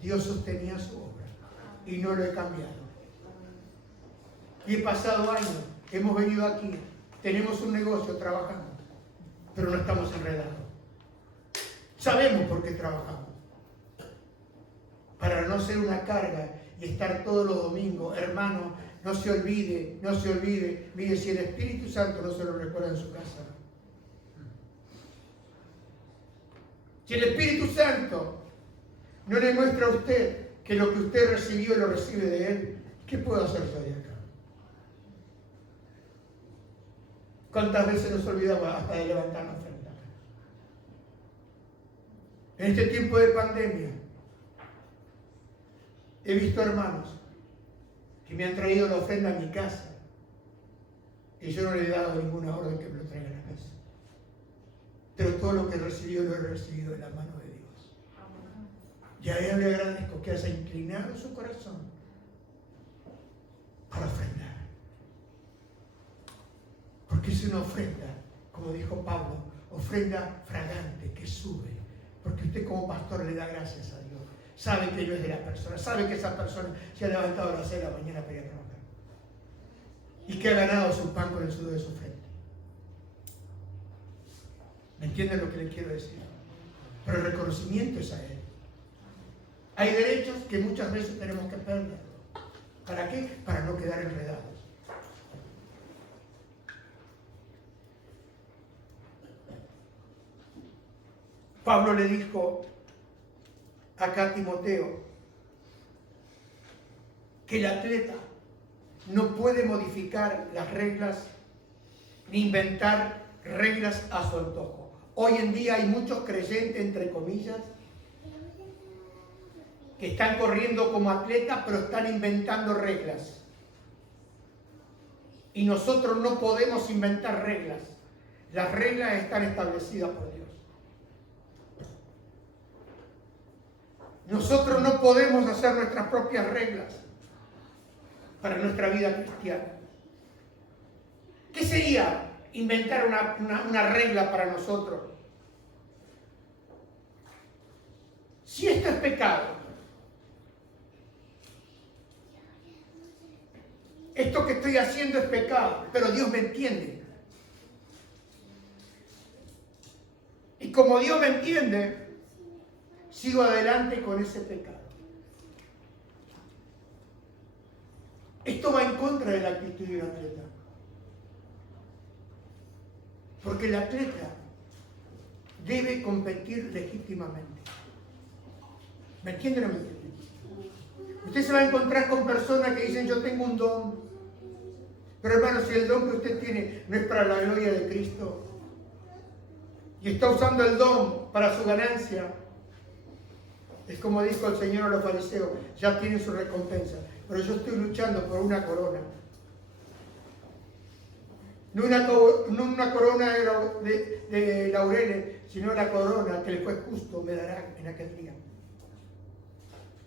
Dios sostenía su obra, y no lo he cambiado. Y he pasado años, hemos venido aquí, tenemos un negocio trabajando, pero no estamos enredados. Sabemos por qué trabajamos. Para no ser una carga y estar todos los domingos, hermano, no se olvide. Mire, si el Espíritu Santo no se lo recuerda en su casa. Si el Espíritu Santo no le muestra a usted que lo que usted recibió lo recibe de Él, ¿qué puedo hacer yo de acá? ¿Cuántas veces nos olvidamos hasta de levantarnos frente a Él? En este tiempo de pandemia, he visto hermanos que me han traído la ofrenda a mi casa y yo no le he dado ninguna orden que me lo traigan a casa. Pero todo lo que he recibido lo he recibido de la mano de Dios. Y a Él le agradezco que haya inclinado su corazón para ofrendar. Porque es una ofrenda, como dijo Pablo, ofrenda fragante que sube. Porque usted como pastor le da gracias a Dios. Sabe que no es de la persona, sabe que esa persona se ha levantado a las 6 de la mañana para ir a trabajar. Y que ha ganado su pan con el sudor de su frente. ¿Me entienden lo que le quiero decir? Pero el reconocimiento es a Él. Hay derechos que muchas veces tenemos que perder. ¿Para qué? Para no quedar enredados. Pablo le dijo acá a Timoteo que el atleta no puede modificar las reglas ni inventar reglas a su antojo. Hoy en día hay muchos creyentes, entre comillas, que están corriendo como atletas, pero están inventando reglas. Y nosotros no podemos inventar reglas. Las reglas están establecidas por Dios. Nosotros no podemos hacer nuestras propias reglas para nuestra vida cristiana. ¿Qué sería inventar una regla para nosotros? Si esto es pecado, esto que estoy haciendo es pecado, pero Dios me entiende. Y como Dios me entiende, sigo adelante con ese pecado. Esto va en contra de la actitud de un atleta. Porque el atleta debe competir legítimamente. ¿Me entienden o no me entienden? Usted se va a encontrar con personas que dicen yo tengo un don. Pero hermano, si el don que usted tiene no es para la gloria de Cristo y está usando el don para su ganancia, es como dijo el Señor a los fariseos, ya tienen su recompensa. Pero yo estoy luchando por una corona. No una corona de laureles, sino la corona que el juez justo me dará en aquel día.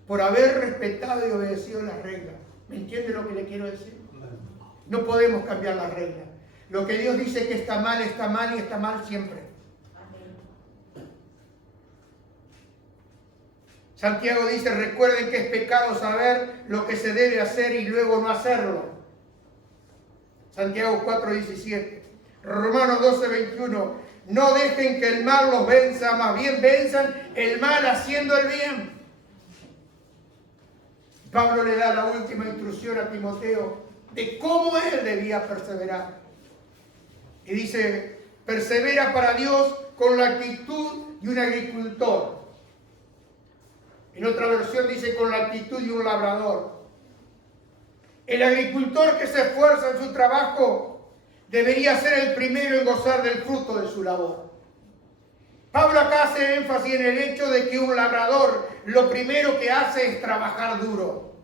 Por haber respetado y obedecido las reglas. ¿Me entiende lo que le quiero decir? No podemos cambiar las reglas. Lo que Dios dice que está mal y está mal siempre. Santiago dice, recuerden que es pecado saber lo que se debe hacer y luego no hacerlo. Santiago 4:17. Romanos 12:21. No dejen que el mal los venza, más bien venzan el mal haciendo el bien. Pablo le da la última instrucción a Timoteo de cómo él debía perseverar. Y dice, persevera para Dios con la actitud de un agricultor. En otra versión dice con la actitud de un labrador. El agricultor que se esfuerza en su trabajo debería ser el primero en gozar del fruto de su labor. Pablo acá hace énfasis en el hecho de que un labrador lo primero que hace es trabajar duro.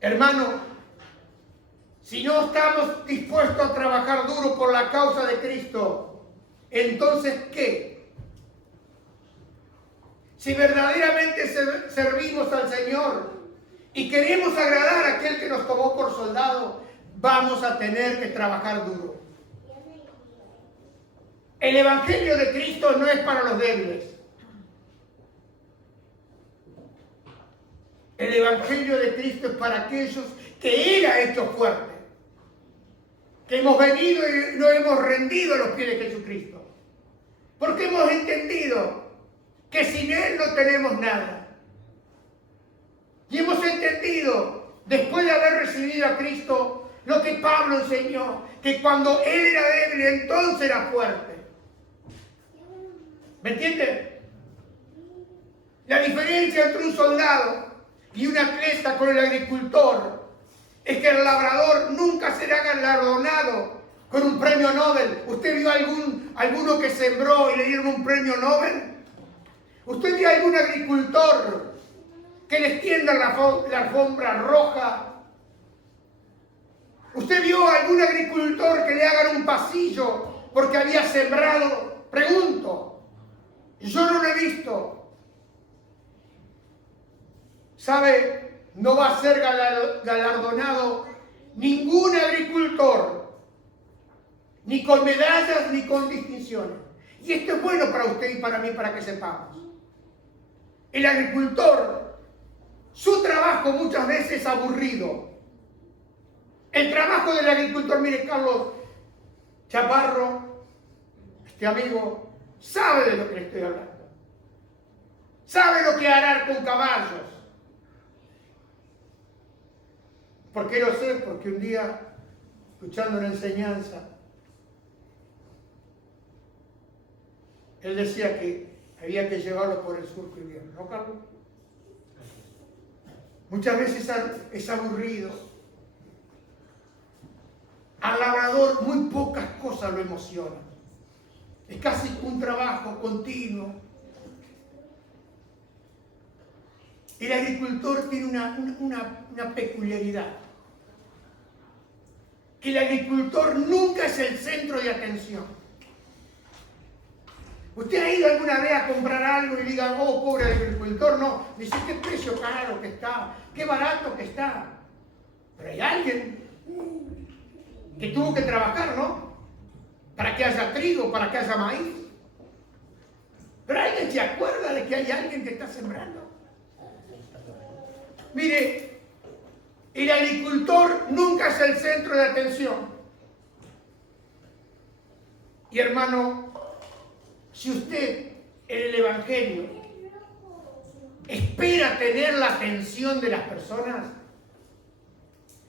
Hermano, si no estamos dispuestos a trabajar duro por la causa de Cristo, entonces, ¿qué? Si verdaderamente servimos al Señor y queremos agradar a aquel que nos tomó por soldado, vamos a tener que trabajar duro. El Evangelio de Cristo no es para los débiles. El Evangelio de Cristo es para aquellos que Él ha hecho fuerte, que hemos venido y nos hemos rendido a los pies de Jesucristo. Porque hemos entendido que sin Él no tenemos nada. Y hemos entendido, después de haber recibido a Cristo, Lo que Pablo enseñó, que cuando él era débil, entonces era fuerte. ¿Me entienden? La diferencia entre un soldado y un atleta con el agricultor es que el labrador nunca será galardonado con un premio Nobel. ¿Usted vio alguno que sembró y le dieron un premio Nobel? ¿Usted vio algún agricultor que les tienda la alfombra roja? ¿Usted vio algún agricultor que le hagan un pasillo porque había sembrado? Pregunto. Yo no lo he visto. ¿Sabe? No va a ser galardonado ningún agricultor, ni con medallas ni con distinciones. Y esto es bueno para usted y para mí, para que sepamos. El agricultor, su trabajo muchas veces es aburrido. El trabajo del agricultor, mire, Carlos Chaparro, este amigo, sabe de lo que le estoy hablando. Sabe lo que arar con caballos. ¿Por qué lo sé? Porque un día, escuchando una enseñanza, él decía que había que llevarlo por el surco invierno, ¿no, Carlos? Muchas veces es aburrido. Al labrador muy pocas cosas lo emocionan. Es casi un trabajo continuo. El agricultor tiene una peculiaridad. Que el agricultor nunca es el centro de atención. ¿Usted ha ido alguna vez a comprar algo y diga, oh, pobre agricultor? No, dice, qué precio caro que está, qué barato que está. Pero hay alguien que tuvo que trabajar, ¿no? Para que haya trigo, para que haya maíz. Pero alguien se acuerda de que hay alguien que está sembrando. Mire, el agricultor nunca es el centro de atención. Y hermano, si usted en el Evangelio espera tener la atención de las personas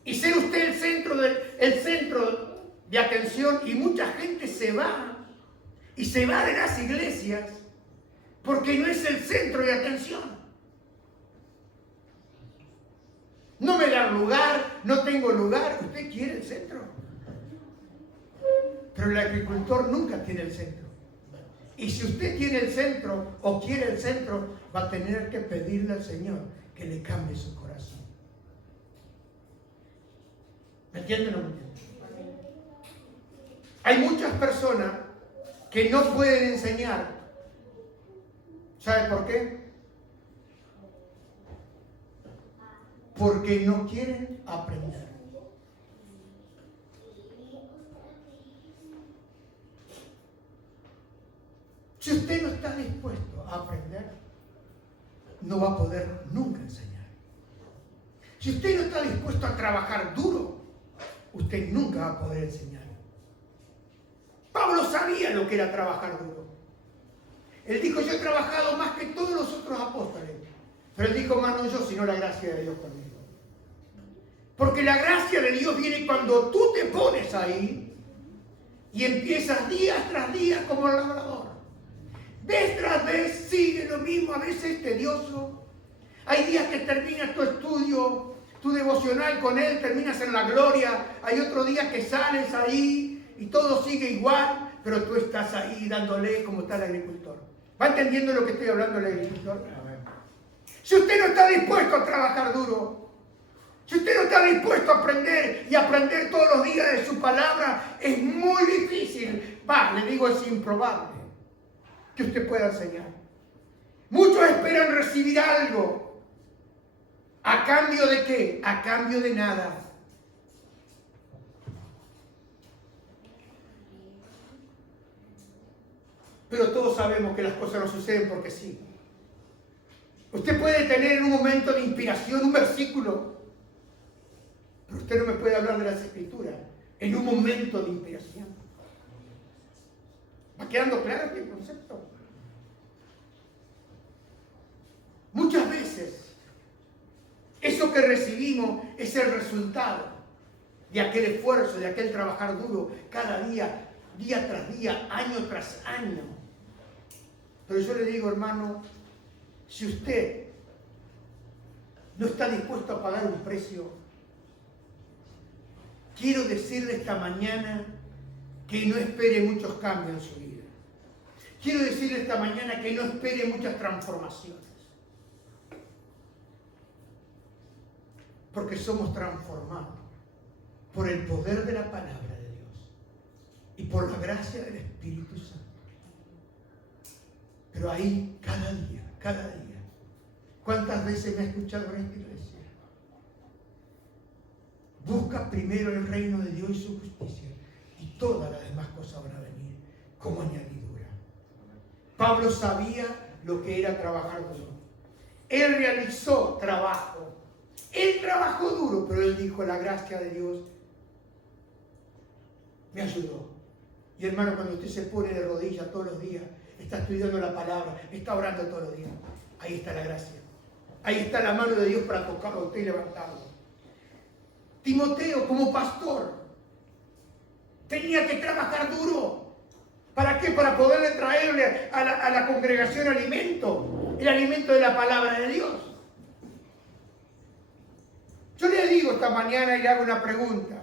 y ser usted el centro de atención, y mucha gente se va de las iglesias porque no es el centro de atención. No me da lugar, no tengo lugar. Usted quiere el centro. Pero el agricultor nunca tiene el centro. Y si usted tiene el centro o quiere el centro, va a tener que pedirle al Señor que le cambie su corazón. ¿Me entienden o no me entienden? Hay muchas personas que no pueden enseñar. ¿Sabe por qué? Porque no quieren aprender. Si usted no está dispuesto a aprender, no va a poder nunca enseñar. Si usted no está dispuesto a trabajar duro, usted nunca va a poder enseñar. Pablo sabía lo que era trabajar duro. Él dijo, yo he trabajado más que todos los otros apóstoles. Pero él dijo, más no yo, sino la gracia de Dios conmigo. Porque la gracia de Dios viene cuando tú te pones ahí y empiezas día tras día como el labrador. Vez tras vez sigue lo mismo, a veces tedioso. Hay días que terminas tu estudio, tu devocional con Él, terminas en la gloria. Hay otros días que sales ahí y todo sigue igual, pero tú estás ahí dándole como está el agricultor. ¿Va entendiendo lo que estoy hablando del agricultor? Si usted no está dispuesto a trabajar duro, si usted no está dispuesto a aprender y aprender todos los días de su palabra, es muy difícil, le digo, es improbable que usted pueda enseñar. Muchos esperan recibir algo. ¿A cambio de qué? A cambio de nada. Pero todos sabemos que las cosas no suceden porque sí. Usted puede tener en un momento de inspiración un versículo, pero usted no me puede hablar de las Escrituras en un momento de inspiración. ¿Va quedando claro este concepto? Muchas veces eso que recibimos es el resultado de aquel esfuerzo, de aquel trabajar duro, cada día, día tras día, año tras año. Pero yo le digo, hermano, si usted no está dispuesto a pagar un precio, quiero decirle esta mañana que no espere muchos cambios en su vida. Quiero decirle esta mañana que no espere muchas transformaciones. Porque somos transformados por el poder de la palabra de Dios y por la gracia del Espíritu Santo. Pero ahí, cada día, ¿cuántas veces me ha escuchado en esta iglesia? Busca primero el reino de Dios y su justicia, y todas las demás cosas van a venir como añadidura. Pablo sabía lo que era trabajar duro. Él realizó trabajo. Él trabajó duro, pero él dijo, la gracia de Dios me ayudó. Y hermano, cuando usted se pone de rodillas todos los días, está estudiando la palabra, está orando todos los días, ahí está la gracia. Ahí está la mano de Dios para tocarlo a usted y levantarlo. Timoteo, como pastor, tenía que trabajar duro. ¿Para qué? Para poderle traerle a la congregación alimento, el alimento de la palabra de Dios. Yo le digo esta mañana y le hago una pregunta.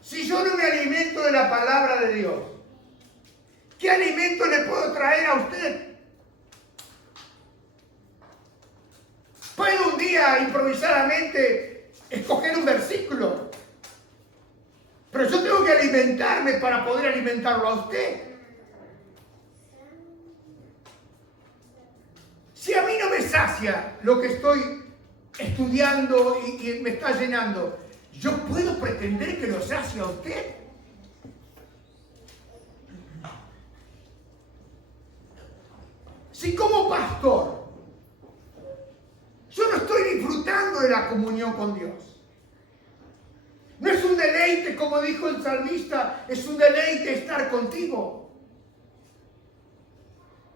Si yo no me alimento de la palabra de Dios, ¿qué alimento le puedo traer a usted? Puedo un día improvisadamente escoger un versículo, pero yo tengo que alimentarme para poder alimentarlo a usted. Si a mí no me sacia lo que estoy estudiando y me está llenando, ¿yo puedo pretender que lo sacie a usted? Si como pastor yo no estoy disfrutando de la comunión con Dios, no es un deleite, como dijo el salmista, es un deleite estar contigo.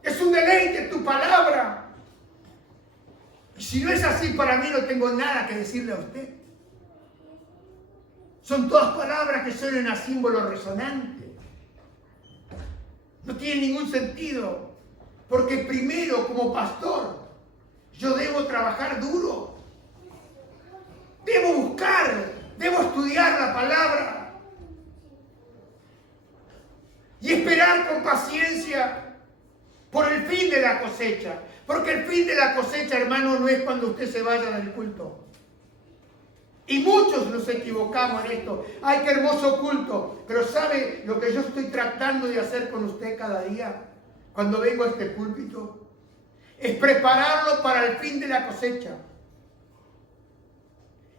Es un deleite tu palabra. Y si no es así, para mí no tengo nada que decirle a usted. Son todas palabras que suenan a símbolo resonante. No tiene ningún sentido. Porque primero, como pastor, yo debo trabajar duro. Debo buscar, debo estudiar la palabra. Y esperar con paciencia por el fin de la cosecha. Porque el fin de la cosecha, hermano, no es cuando usted se vaya del culto. Y muchos nos equivocamos en esto. ¡Ay, qué hermoso culto! Pero ¿sabe lo que yo estoy tratando de hacer con usted cada día cuando vengo a este púlpito? Es prepararlo para el fin de la cosecha.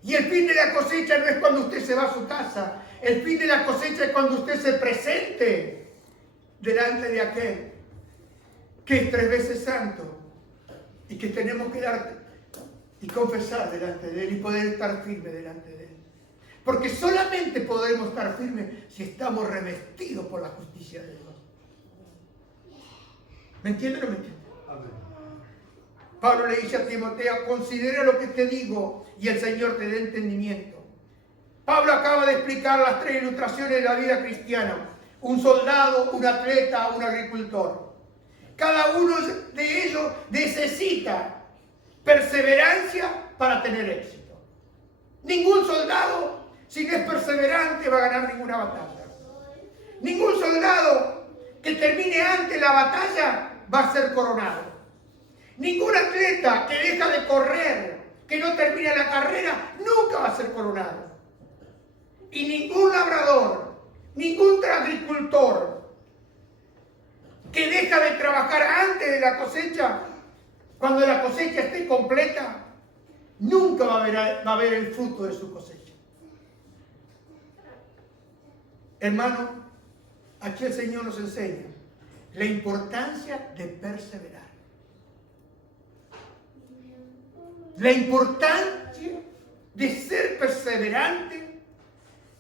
Y el fin de la cosecha no es cuando usted se va a su casa. El fin de la cosecha es cuando usted se presente delante de aquel que es 3 veces santo y que tenemos que dar y confesar delante de Él y poder estar firme delante de Él. Porque solamente podremos estar firmes si estamos revestidos por la justicia de Dios. ¿Me entiende o no me entiende? Pablo le dice a Timoteo, considera lo que te digo y el Señor te dé entendimiento. Pablo acaba de explicar las 3 ilustraciones de la vida cristiana. Un soldado, un atleta, un agricultor. Cada uno de ellos necesita perseverancia para tener éxito. Ningún soldado, si no es perseverante, va a ganar ninguna batalla. Ningún soldado que termine antes la batalla va a ser coronado. Ningún atleta que deja de correr, que no termina la carrera, nunca va a ser coronado. Y ningún labrador, ningún agricultor que deja de trabajar antes de la cosecha, cuando la cosecha esté completa, nunca va a ver el fruto de su cosecha. Hermano, aquí el Señor nos enseña la importancia de perseverar. La importancia de ser perseverante,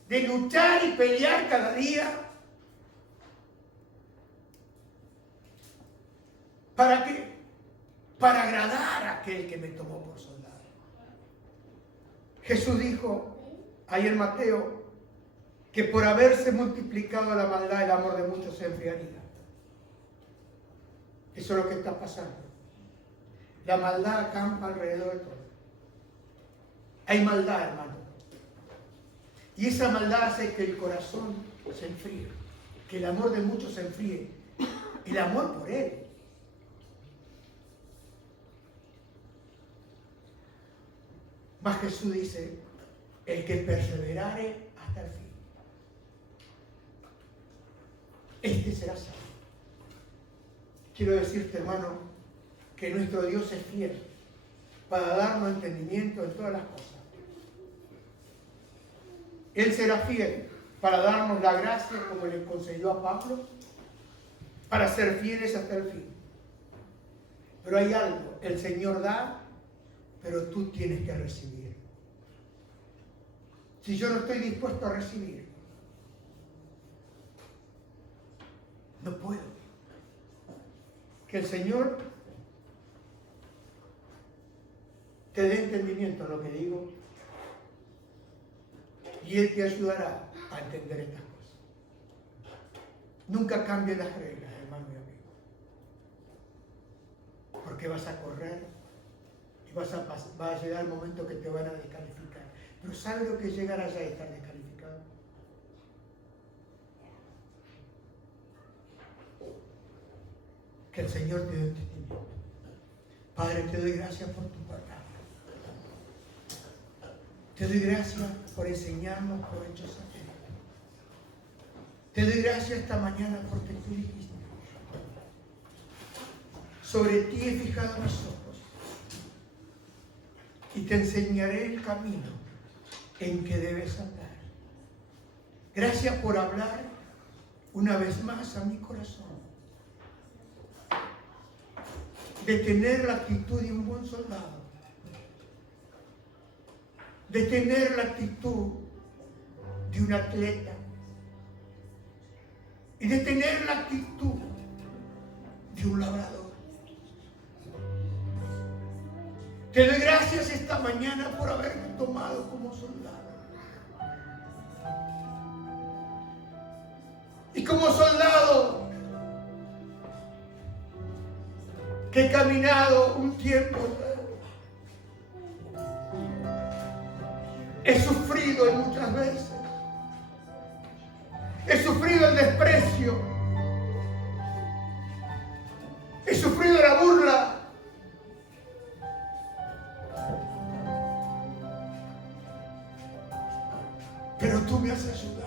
de luchar y pelear cada día. ¿Para qué? Para agradar a aquel que me tomó por soldado. Jesús dijo, ahí en Mateo que por haberse multiplicado la maldad, el amor de muchos se enfriaría. Eso es lo que está pasando. La maldad acampa alrededor de todo. Hay maldad, hermano. Y esa maldad hace que el corazón se enfríe, que el amor de muchos se enfríe. El amor por Él. Mas Jesús dice, el que perseverare hasta el fin, este será salvo. Quiero decirte, hermano, que nuestro Dios es fiel para darnos entendimiento en todas las cosas. Él será fiel para darnos la gracia como le concedió a Pablo, para ser fieles hasta el fin. Pero hay algo, el Señor da, pero tú tienes que recibir. Si yo no estoy dispuesto a recibir, no puedo. Que el Señor te dé entendimiento en lo que digo y Él te ayudará a entender estas cosas. Nunca cambien las reglas, hermano y amigo, porque vas a correr y va a llegar el momento que te van a descalificar. Pero ¿sabes lo que es llegar allá y estar descalificado? Que el Señor te dé entendimiento. Padre, te doy gracias por tu palabra. Te doy gracias por enseñarnos por hechos a ti. Te doy gracias esta mañana porque tú dijiste, sobre ti he fijado mis ojos y te enseñaré el camino en que debes andar. Gracias por hablar una vez más a mi corazón, de tener la actitud de un buen soldado, de tener la actitud de un atleta y de tener la actitud de un labrador. Te doy gracias esta mañana por haberme tomado como soldado. Y como soldado que he caminado un tiempo, he sufrido muchas veces. He sufrido el desprecio. He sufrido la burla. Pero tú me has ayudado.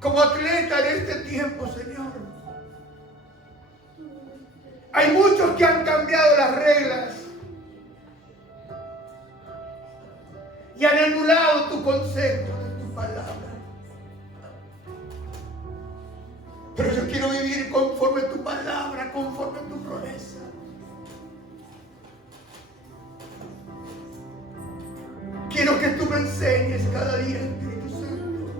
Como atleta en este tiempo, Señor, hay muchos que han cambiado las reglas y han anulado tu consejo de tu palabra. Pero yo quiero vivir conforme a tu palabra, conforme a tu promesa. Quiero que tú me enseñes cada día, Espíritu Santo.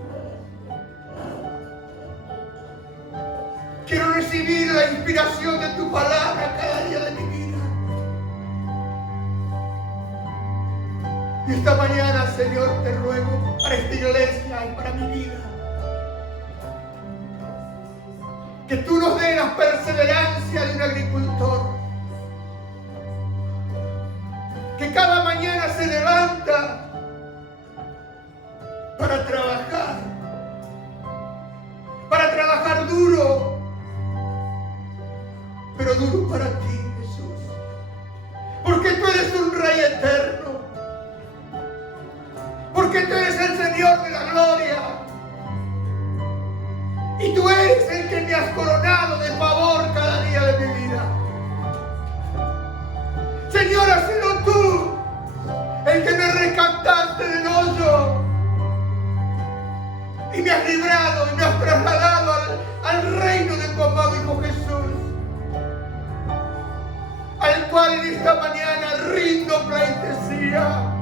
Quiero recibir la inspiración de tu palabra cada día de mi vida. Y esta mañana, Señor, te ruego para esta iglesia y para mi vida, que tú nos des la perseverancia de un agricultor, que cada mañana se levanta para trabajar duro, pero duro para ti, Jesús, porque tú eres un Rey eterno, porque tú eres el Señor de la gloria, y tú eres el que me has coronado de favor cada día de mi vida. Señor, has sido tú el que me rescataste del hoyo y me has librado y me has trasladado al reino de tu amado Hijo Jesús, al cual en esta mañana rindo pleitesía,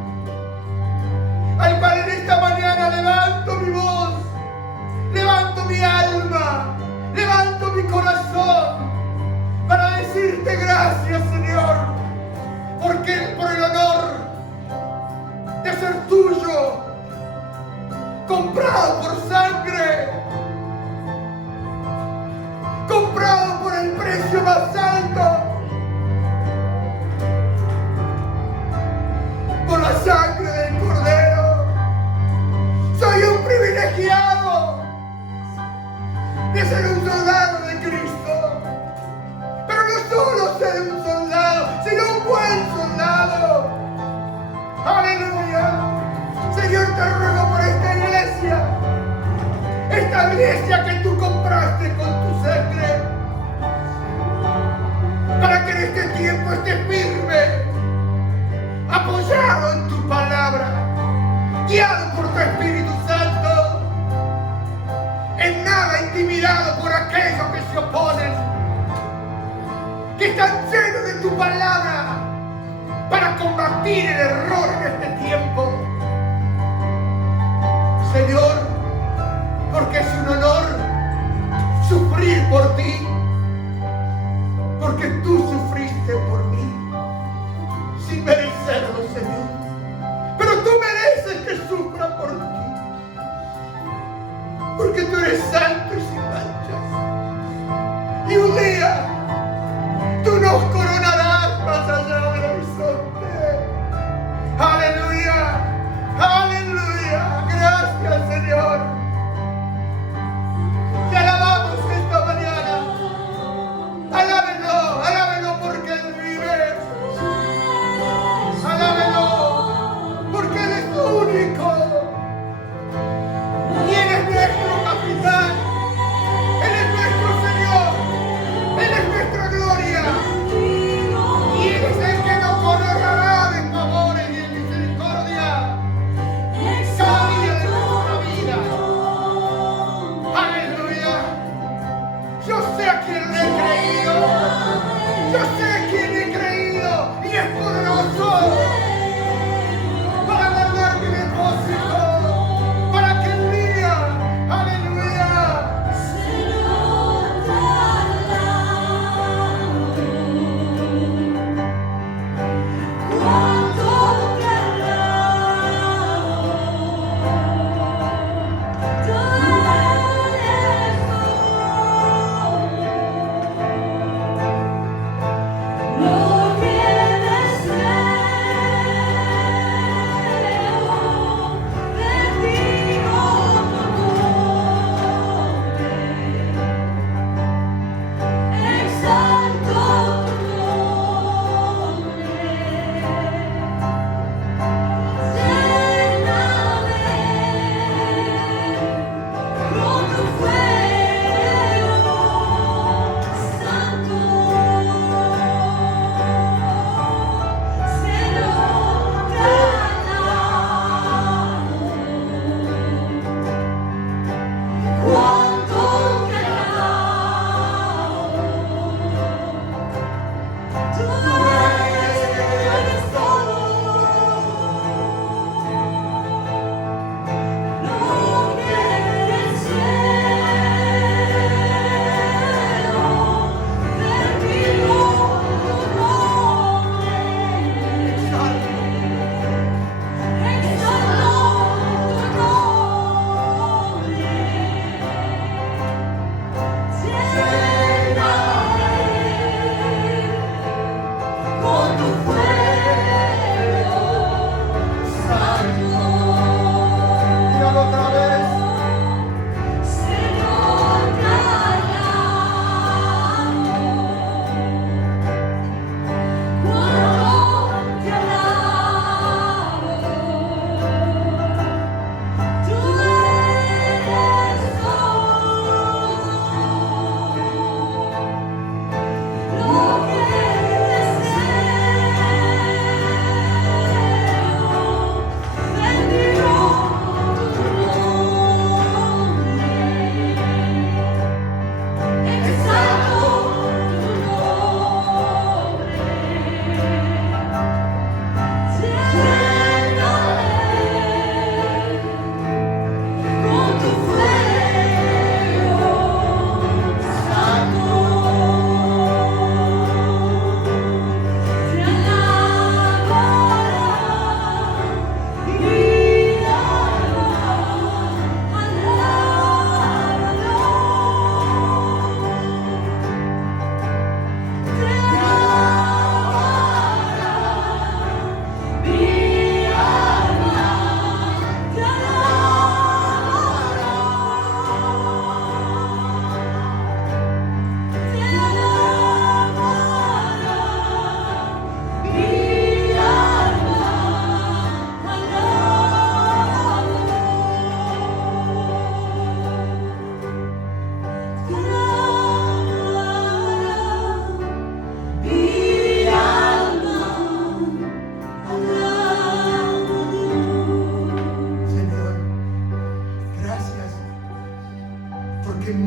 al cual en esta mañana levanto mi voz, levanto mi alma, levanto mi corazón para decirte gracias, Señor, porque por el honor de ser tuyo, comprado por sangre, comprado por el precio más alto, por la sangre del Cordero. Soy un privilegiado de ser un soldado de Cristo, pero no solo ser un soldado, sino un buen soldado. Aleluya. Señor, te ruego por esta iglesia que tú compraste con tu sangre, para que en este tiempo esté firme, apoyado en tu palabra, guiado por tu Espíritu Santo, en nada intimidado por aquellos que se oponen, que están llenos de tu palabra para combatir el error en este tiempo. Señor, porque es un honor sufrir por ti, porque tú sufriste por mí, sin merecerlo, Señor. Pero tú mereces que sufra por ti, porque tú eres santo y sin manchas. Y un día tú nos coronarás más allá del horizonte. Aleluya, aleluya. Gracias, Señor. Te alabamos esta mañana. Alábenlo, alábenlo porque Él vive. Alábenlo porque Él es único. Y Él es nuestro capitán.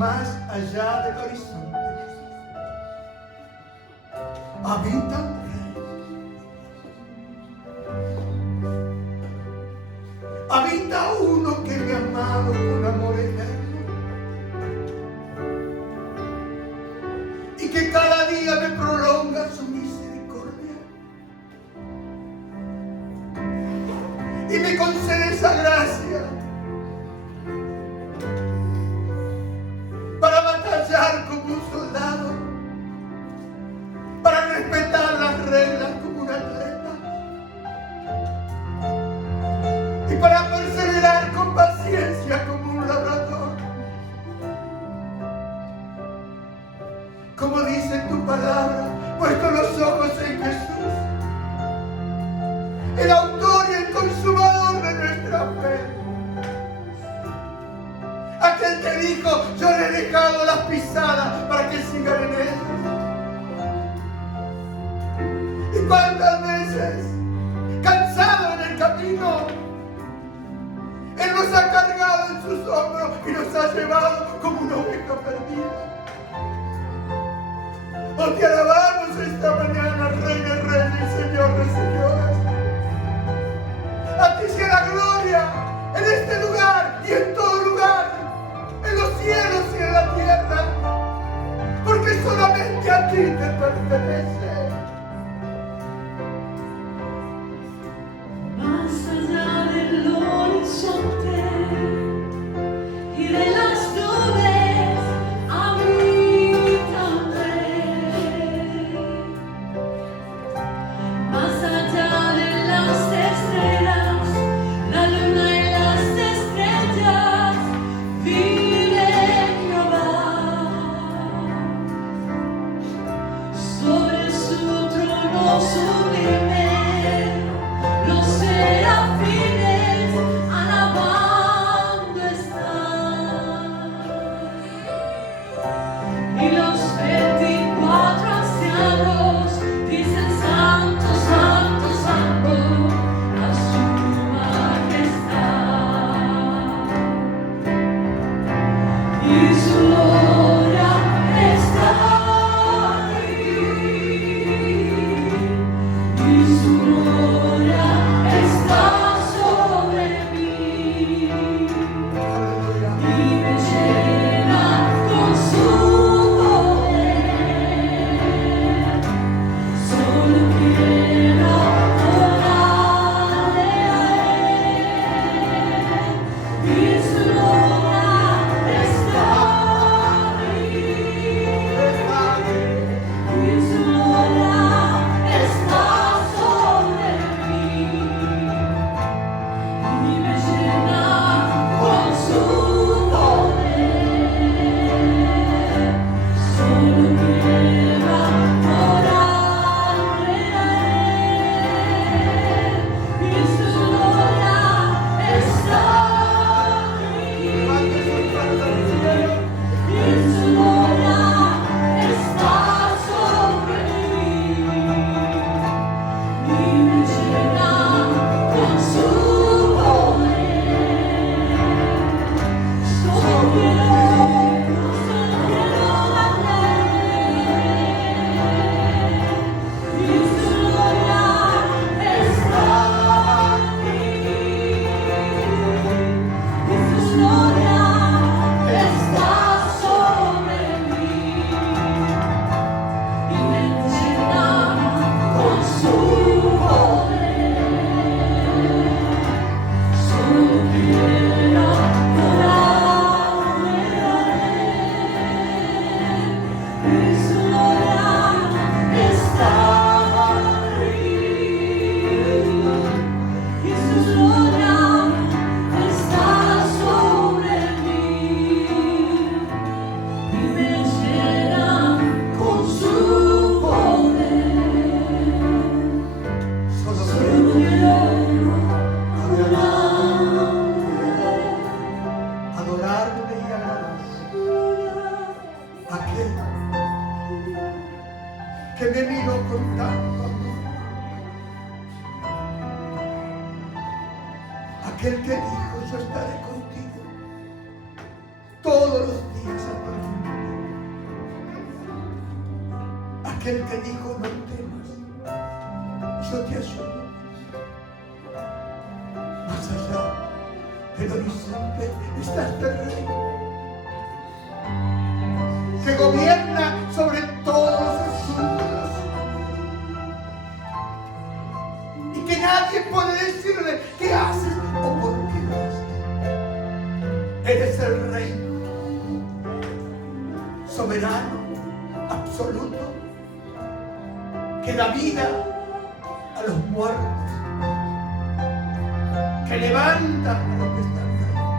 más allá del horizonte habita un rey. Habita uno que me ha amado con amor eterno y que cada día me prolonga su misericordia y me concede esa gracia para batallar como un soldado, para respetar las reglas como un atleta y para perseverar con paciencia como un labrador. Como dice tu palabra, puesto los ojos en Jesús, el autor y el consumador de nuestra fe. Aquel que dijo, yo le he dejado las pisadas para que sigan en ellas. ¿Y cuántas veces, cansado en el camino, Él nos ha cargado en sus hombros y nos ha llevado como una oveja perdida? Oh, te alabamos esta mañana, Rey de Reyes, Señor de Señores. A ti sea la gloria en este lugar y en todo lugar, en los cielos y en la tierra, porque solamente a ti te pertenece. Más allá del horizonte y de las nubes habita un rey. Más allá de las estrellas, la luna y las estrellas, vive Jehová. Sobre su trono sublime, los serafines alabando están, y los 24 ancianos dicen santo, santo, santo a su majestad, y su gloria está aquí, y su gloria está sobre mí, y me llena con su poder. Solo quiero adorarle a Él, y su gloria está aquí, y su gloria está sobre mí, y me llena con su poder. Solo quiero adorarle a Él, y su gloria está aquí, y su gloria está sobre mí, y me llena con su poder. Solo quiero darle, y su gloria está aquí, y su gloria está sobre mí, y me llena con su poder. Solo quiero adorarle a Él, y su gloria está aquí, y su gloria está sobre mí, y me llena con su poder. Solo quiero Adorarle y agradarle. Aquel que me miró con tanto amor. Aquel que dijo, yo estaré contigo todos los días hasta aquel que dijo no temas, yo te ayudo. Más allá del horizonte está este rey que gobierna sobre todos los asuntos y que nadie puede decirle qué haces o por qué lo haces. Eres el rey soberano, absoluto, que da vida a los muertos, que levanta a los que están caídos,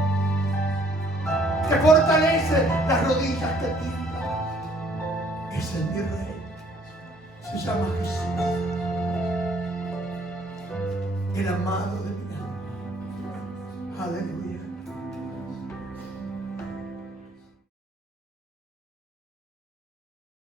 que fortalece las rodillas que tiemblan. Ese es mi rey, se llama Jesús, el amado de mi alma. Aleluya.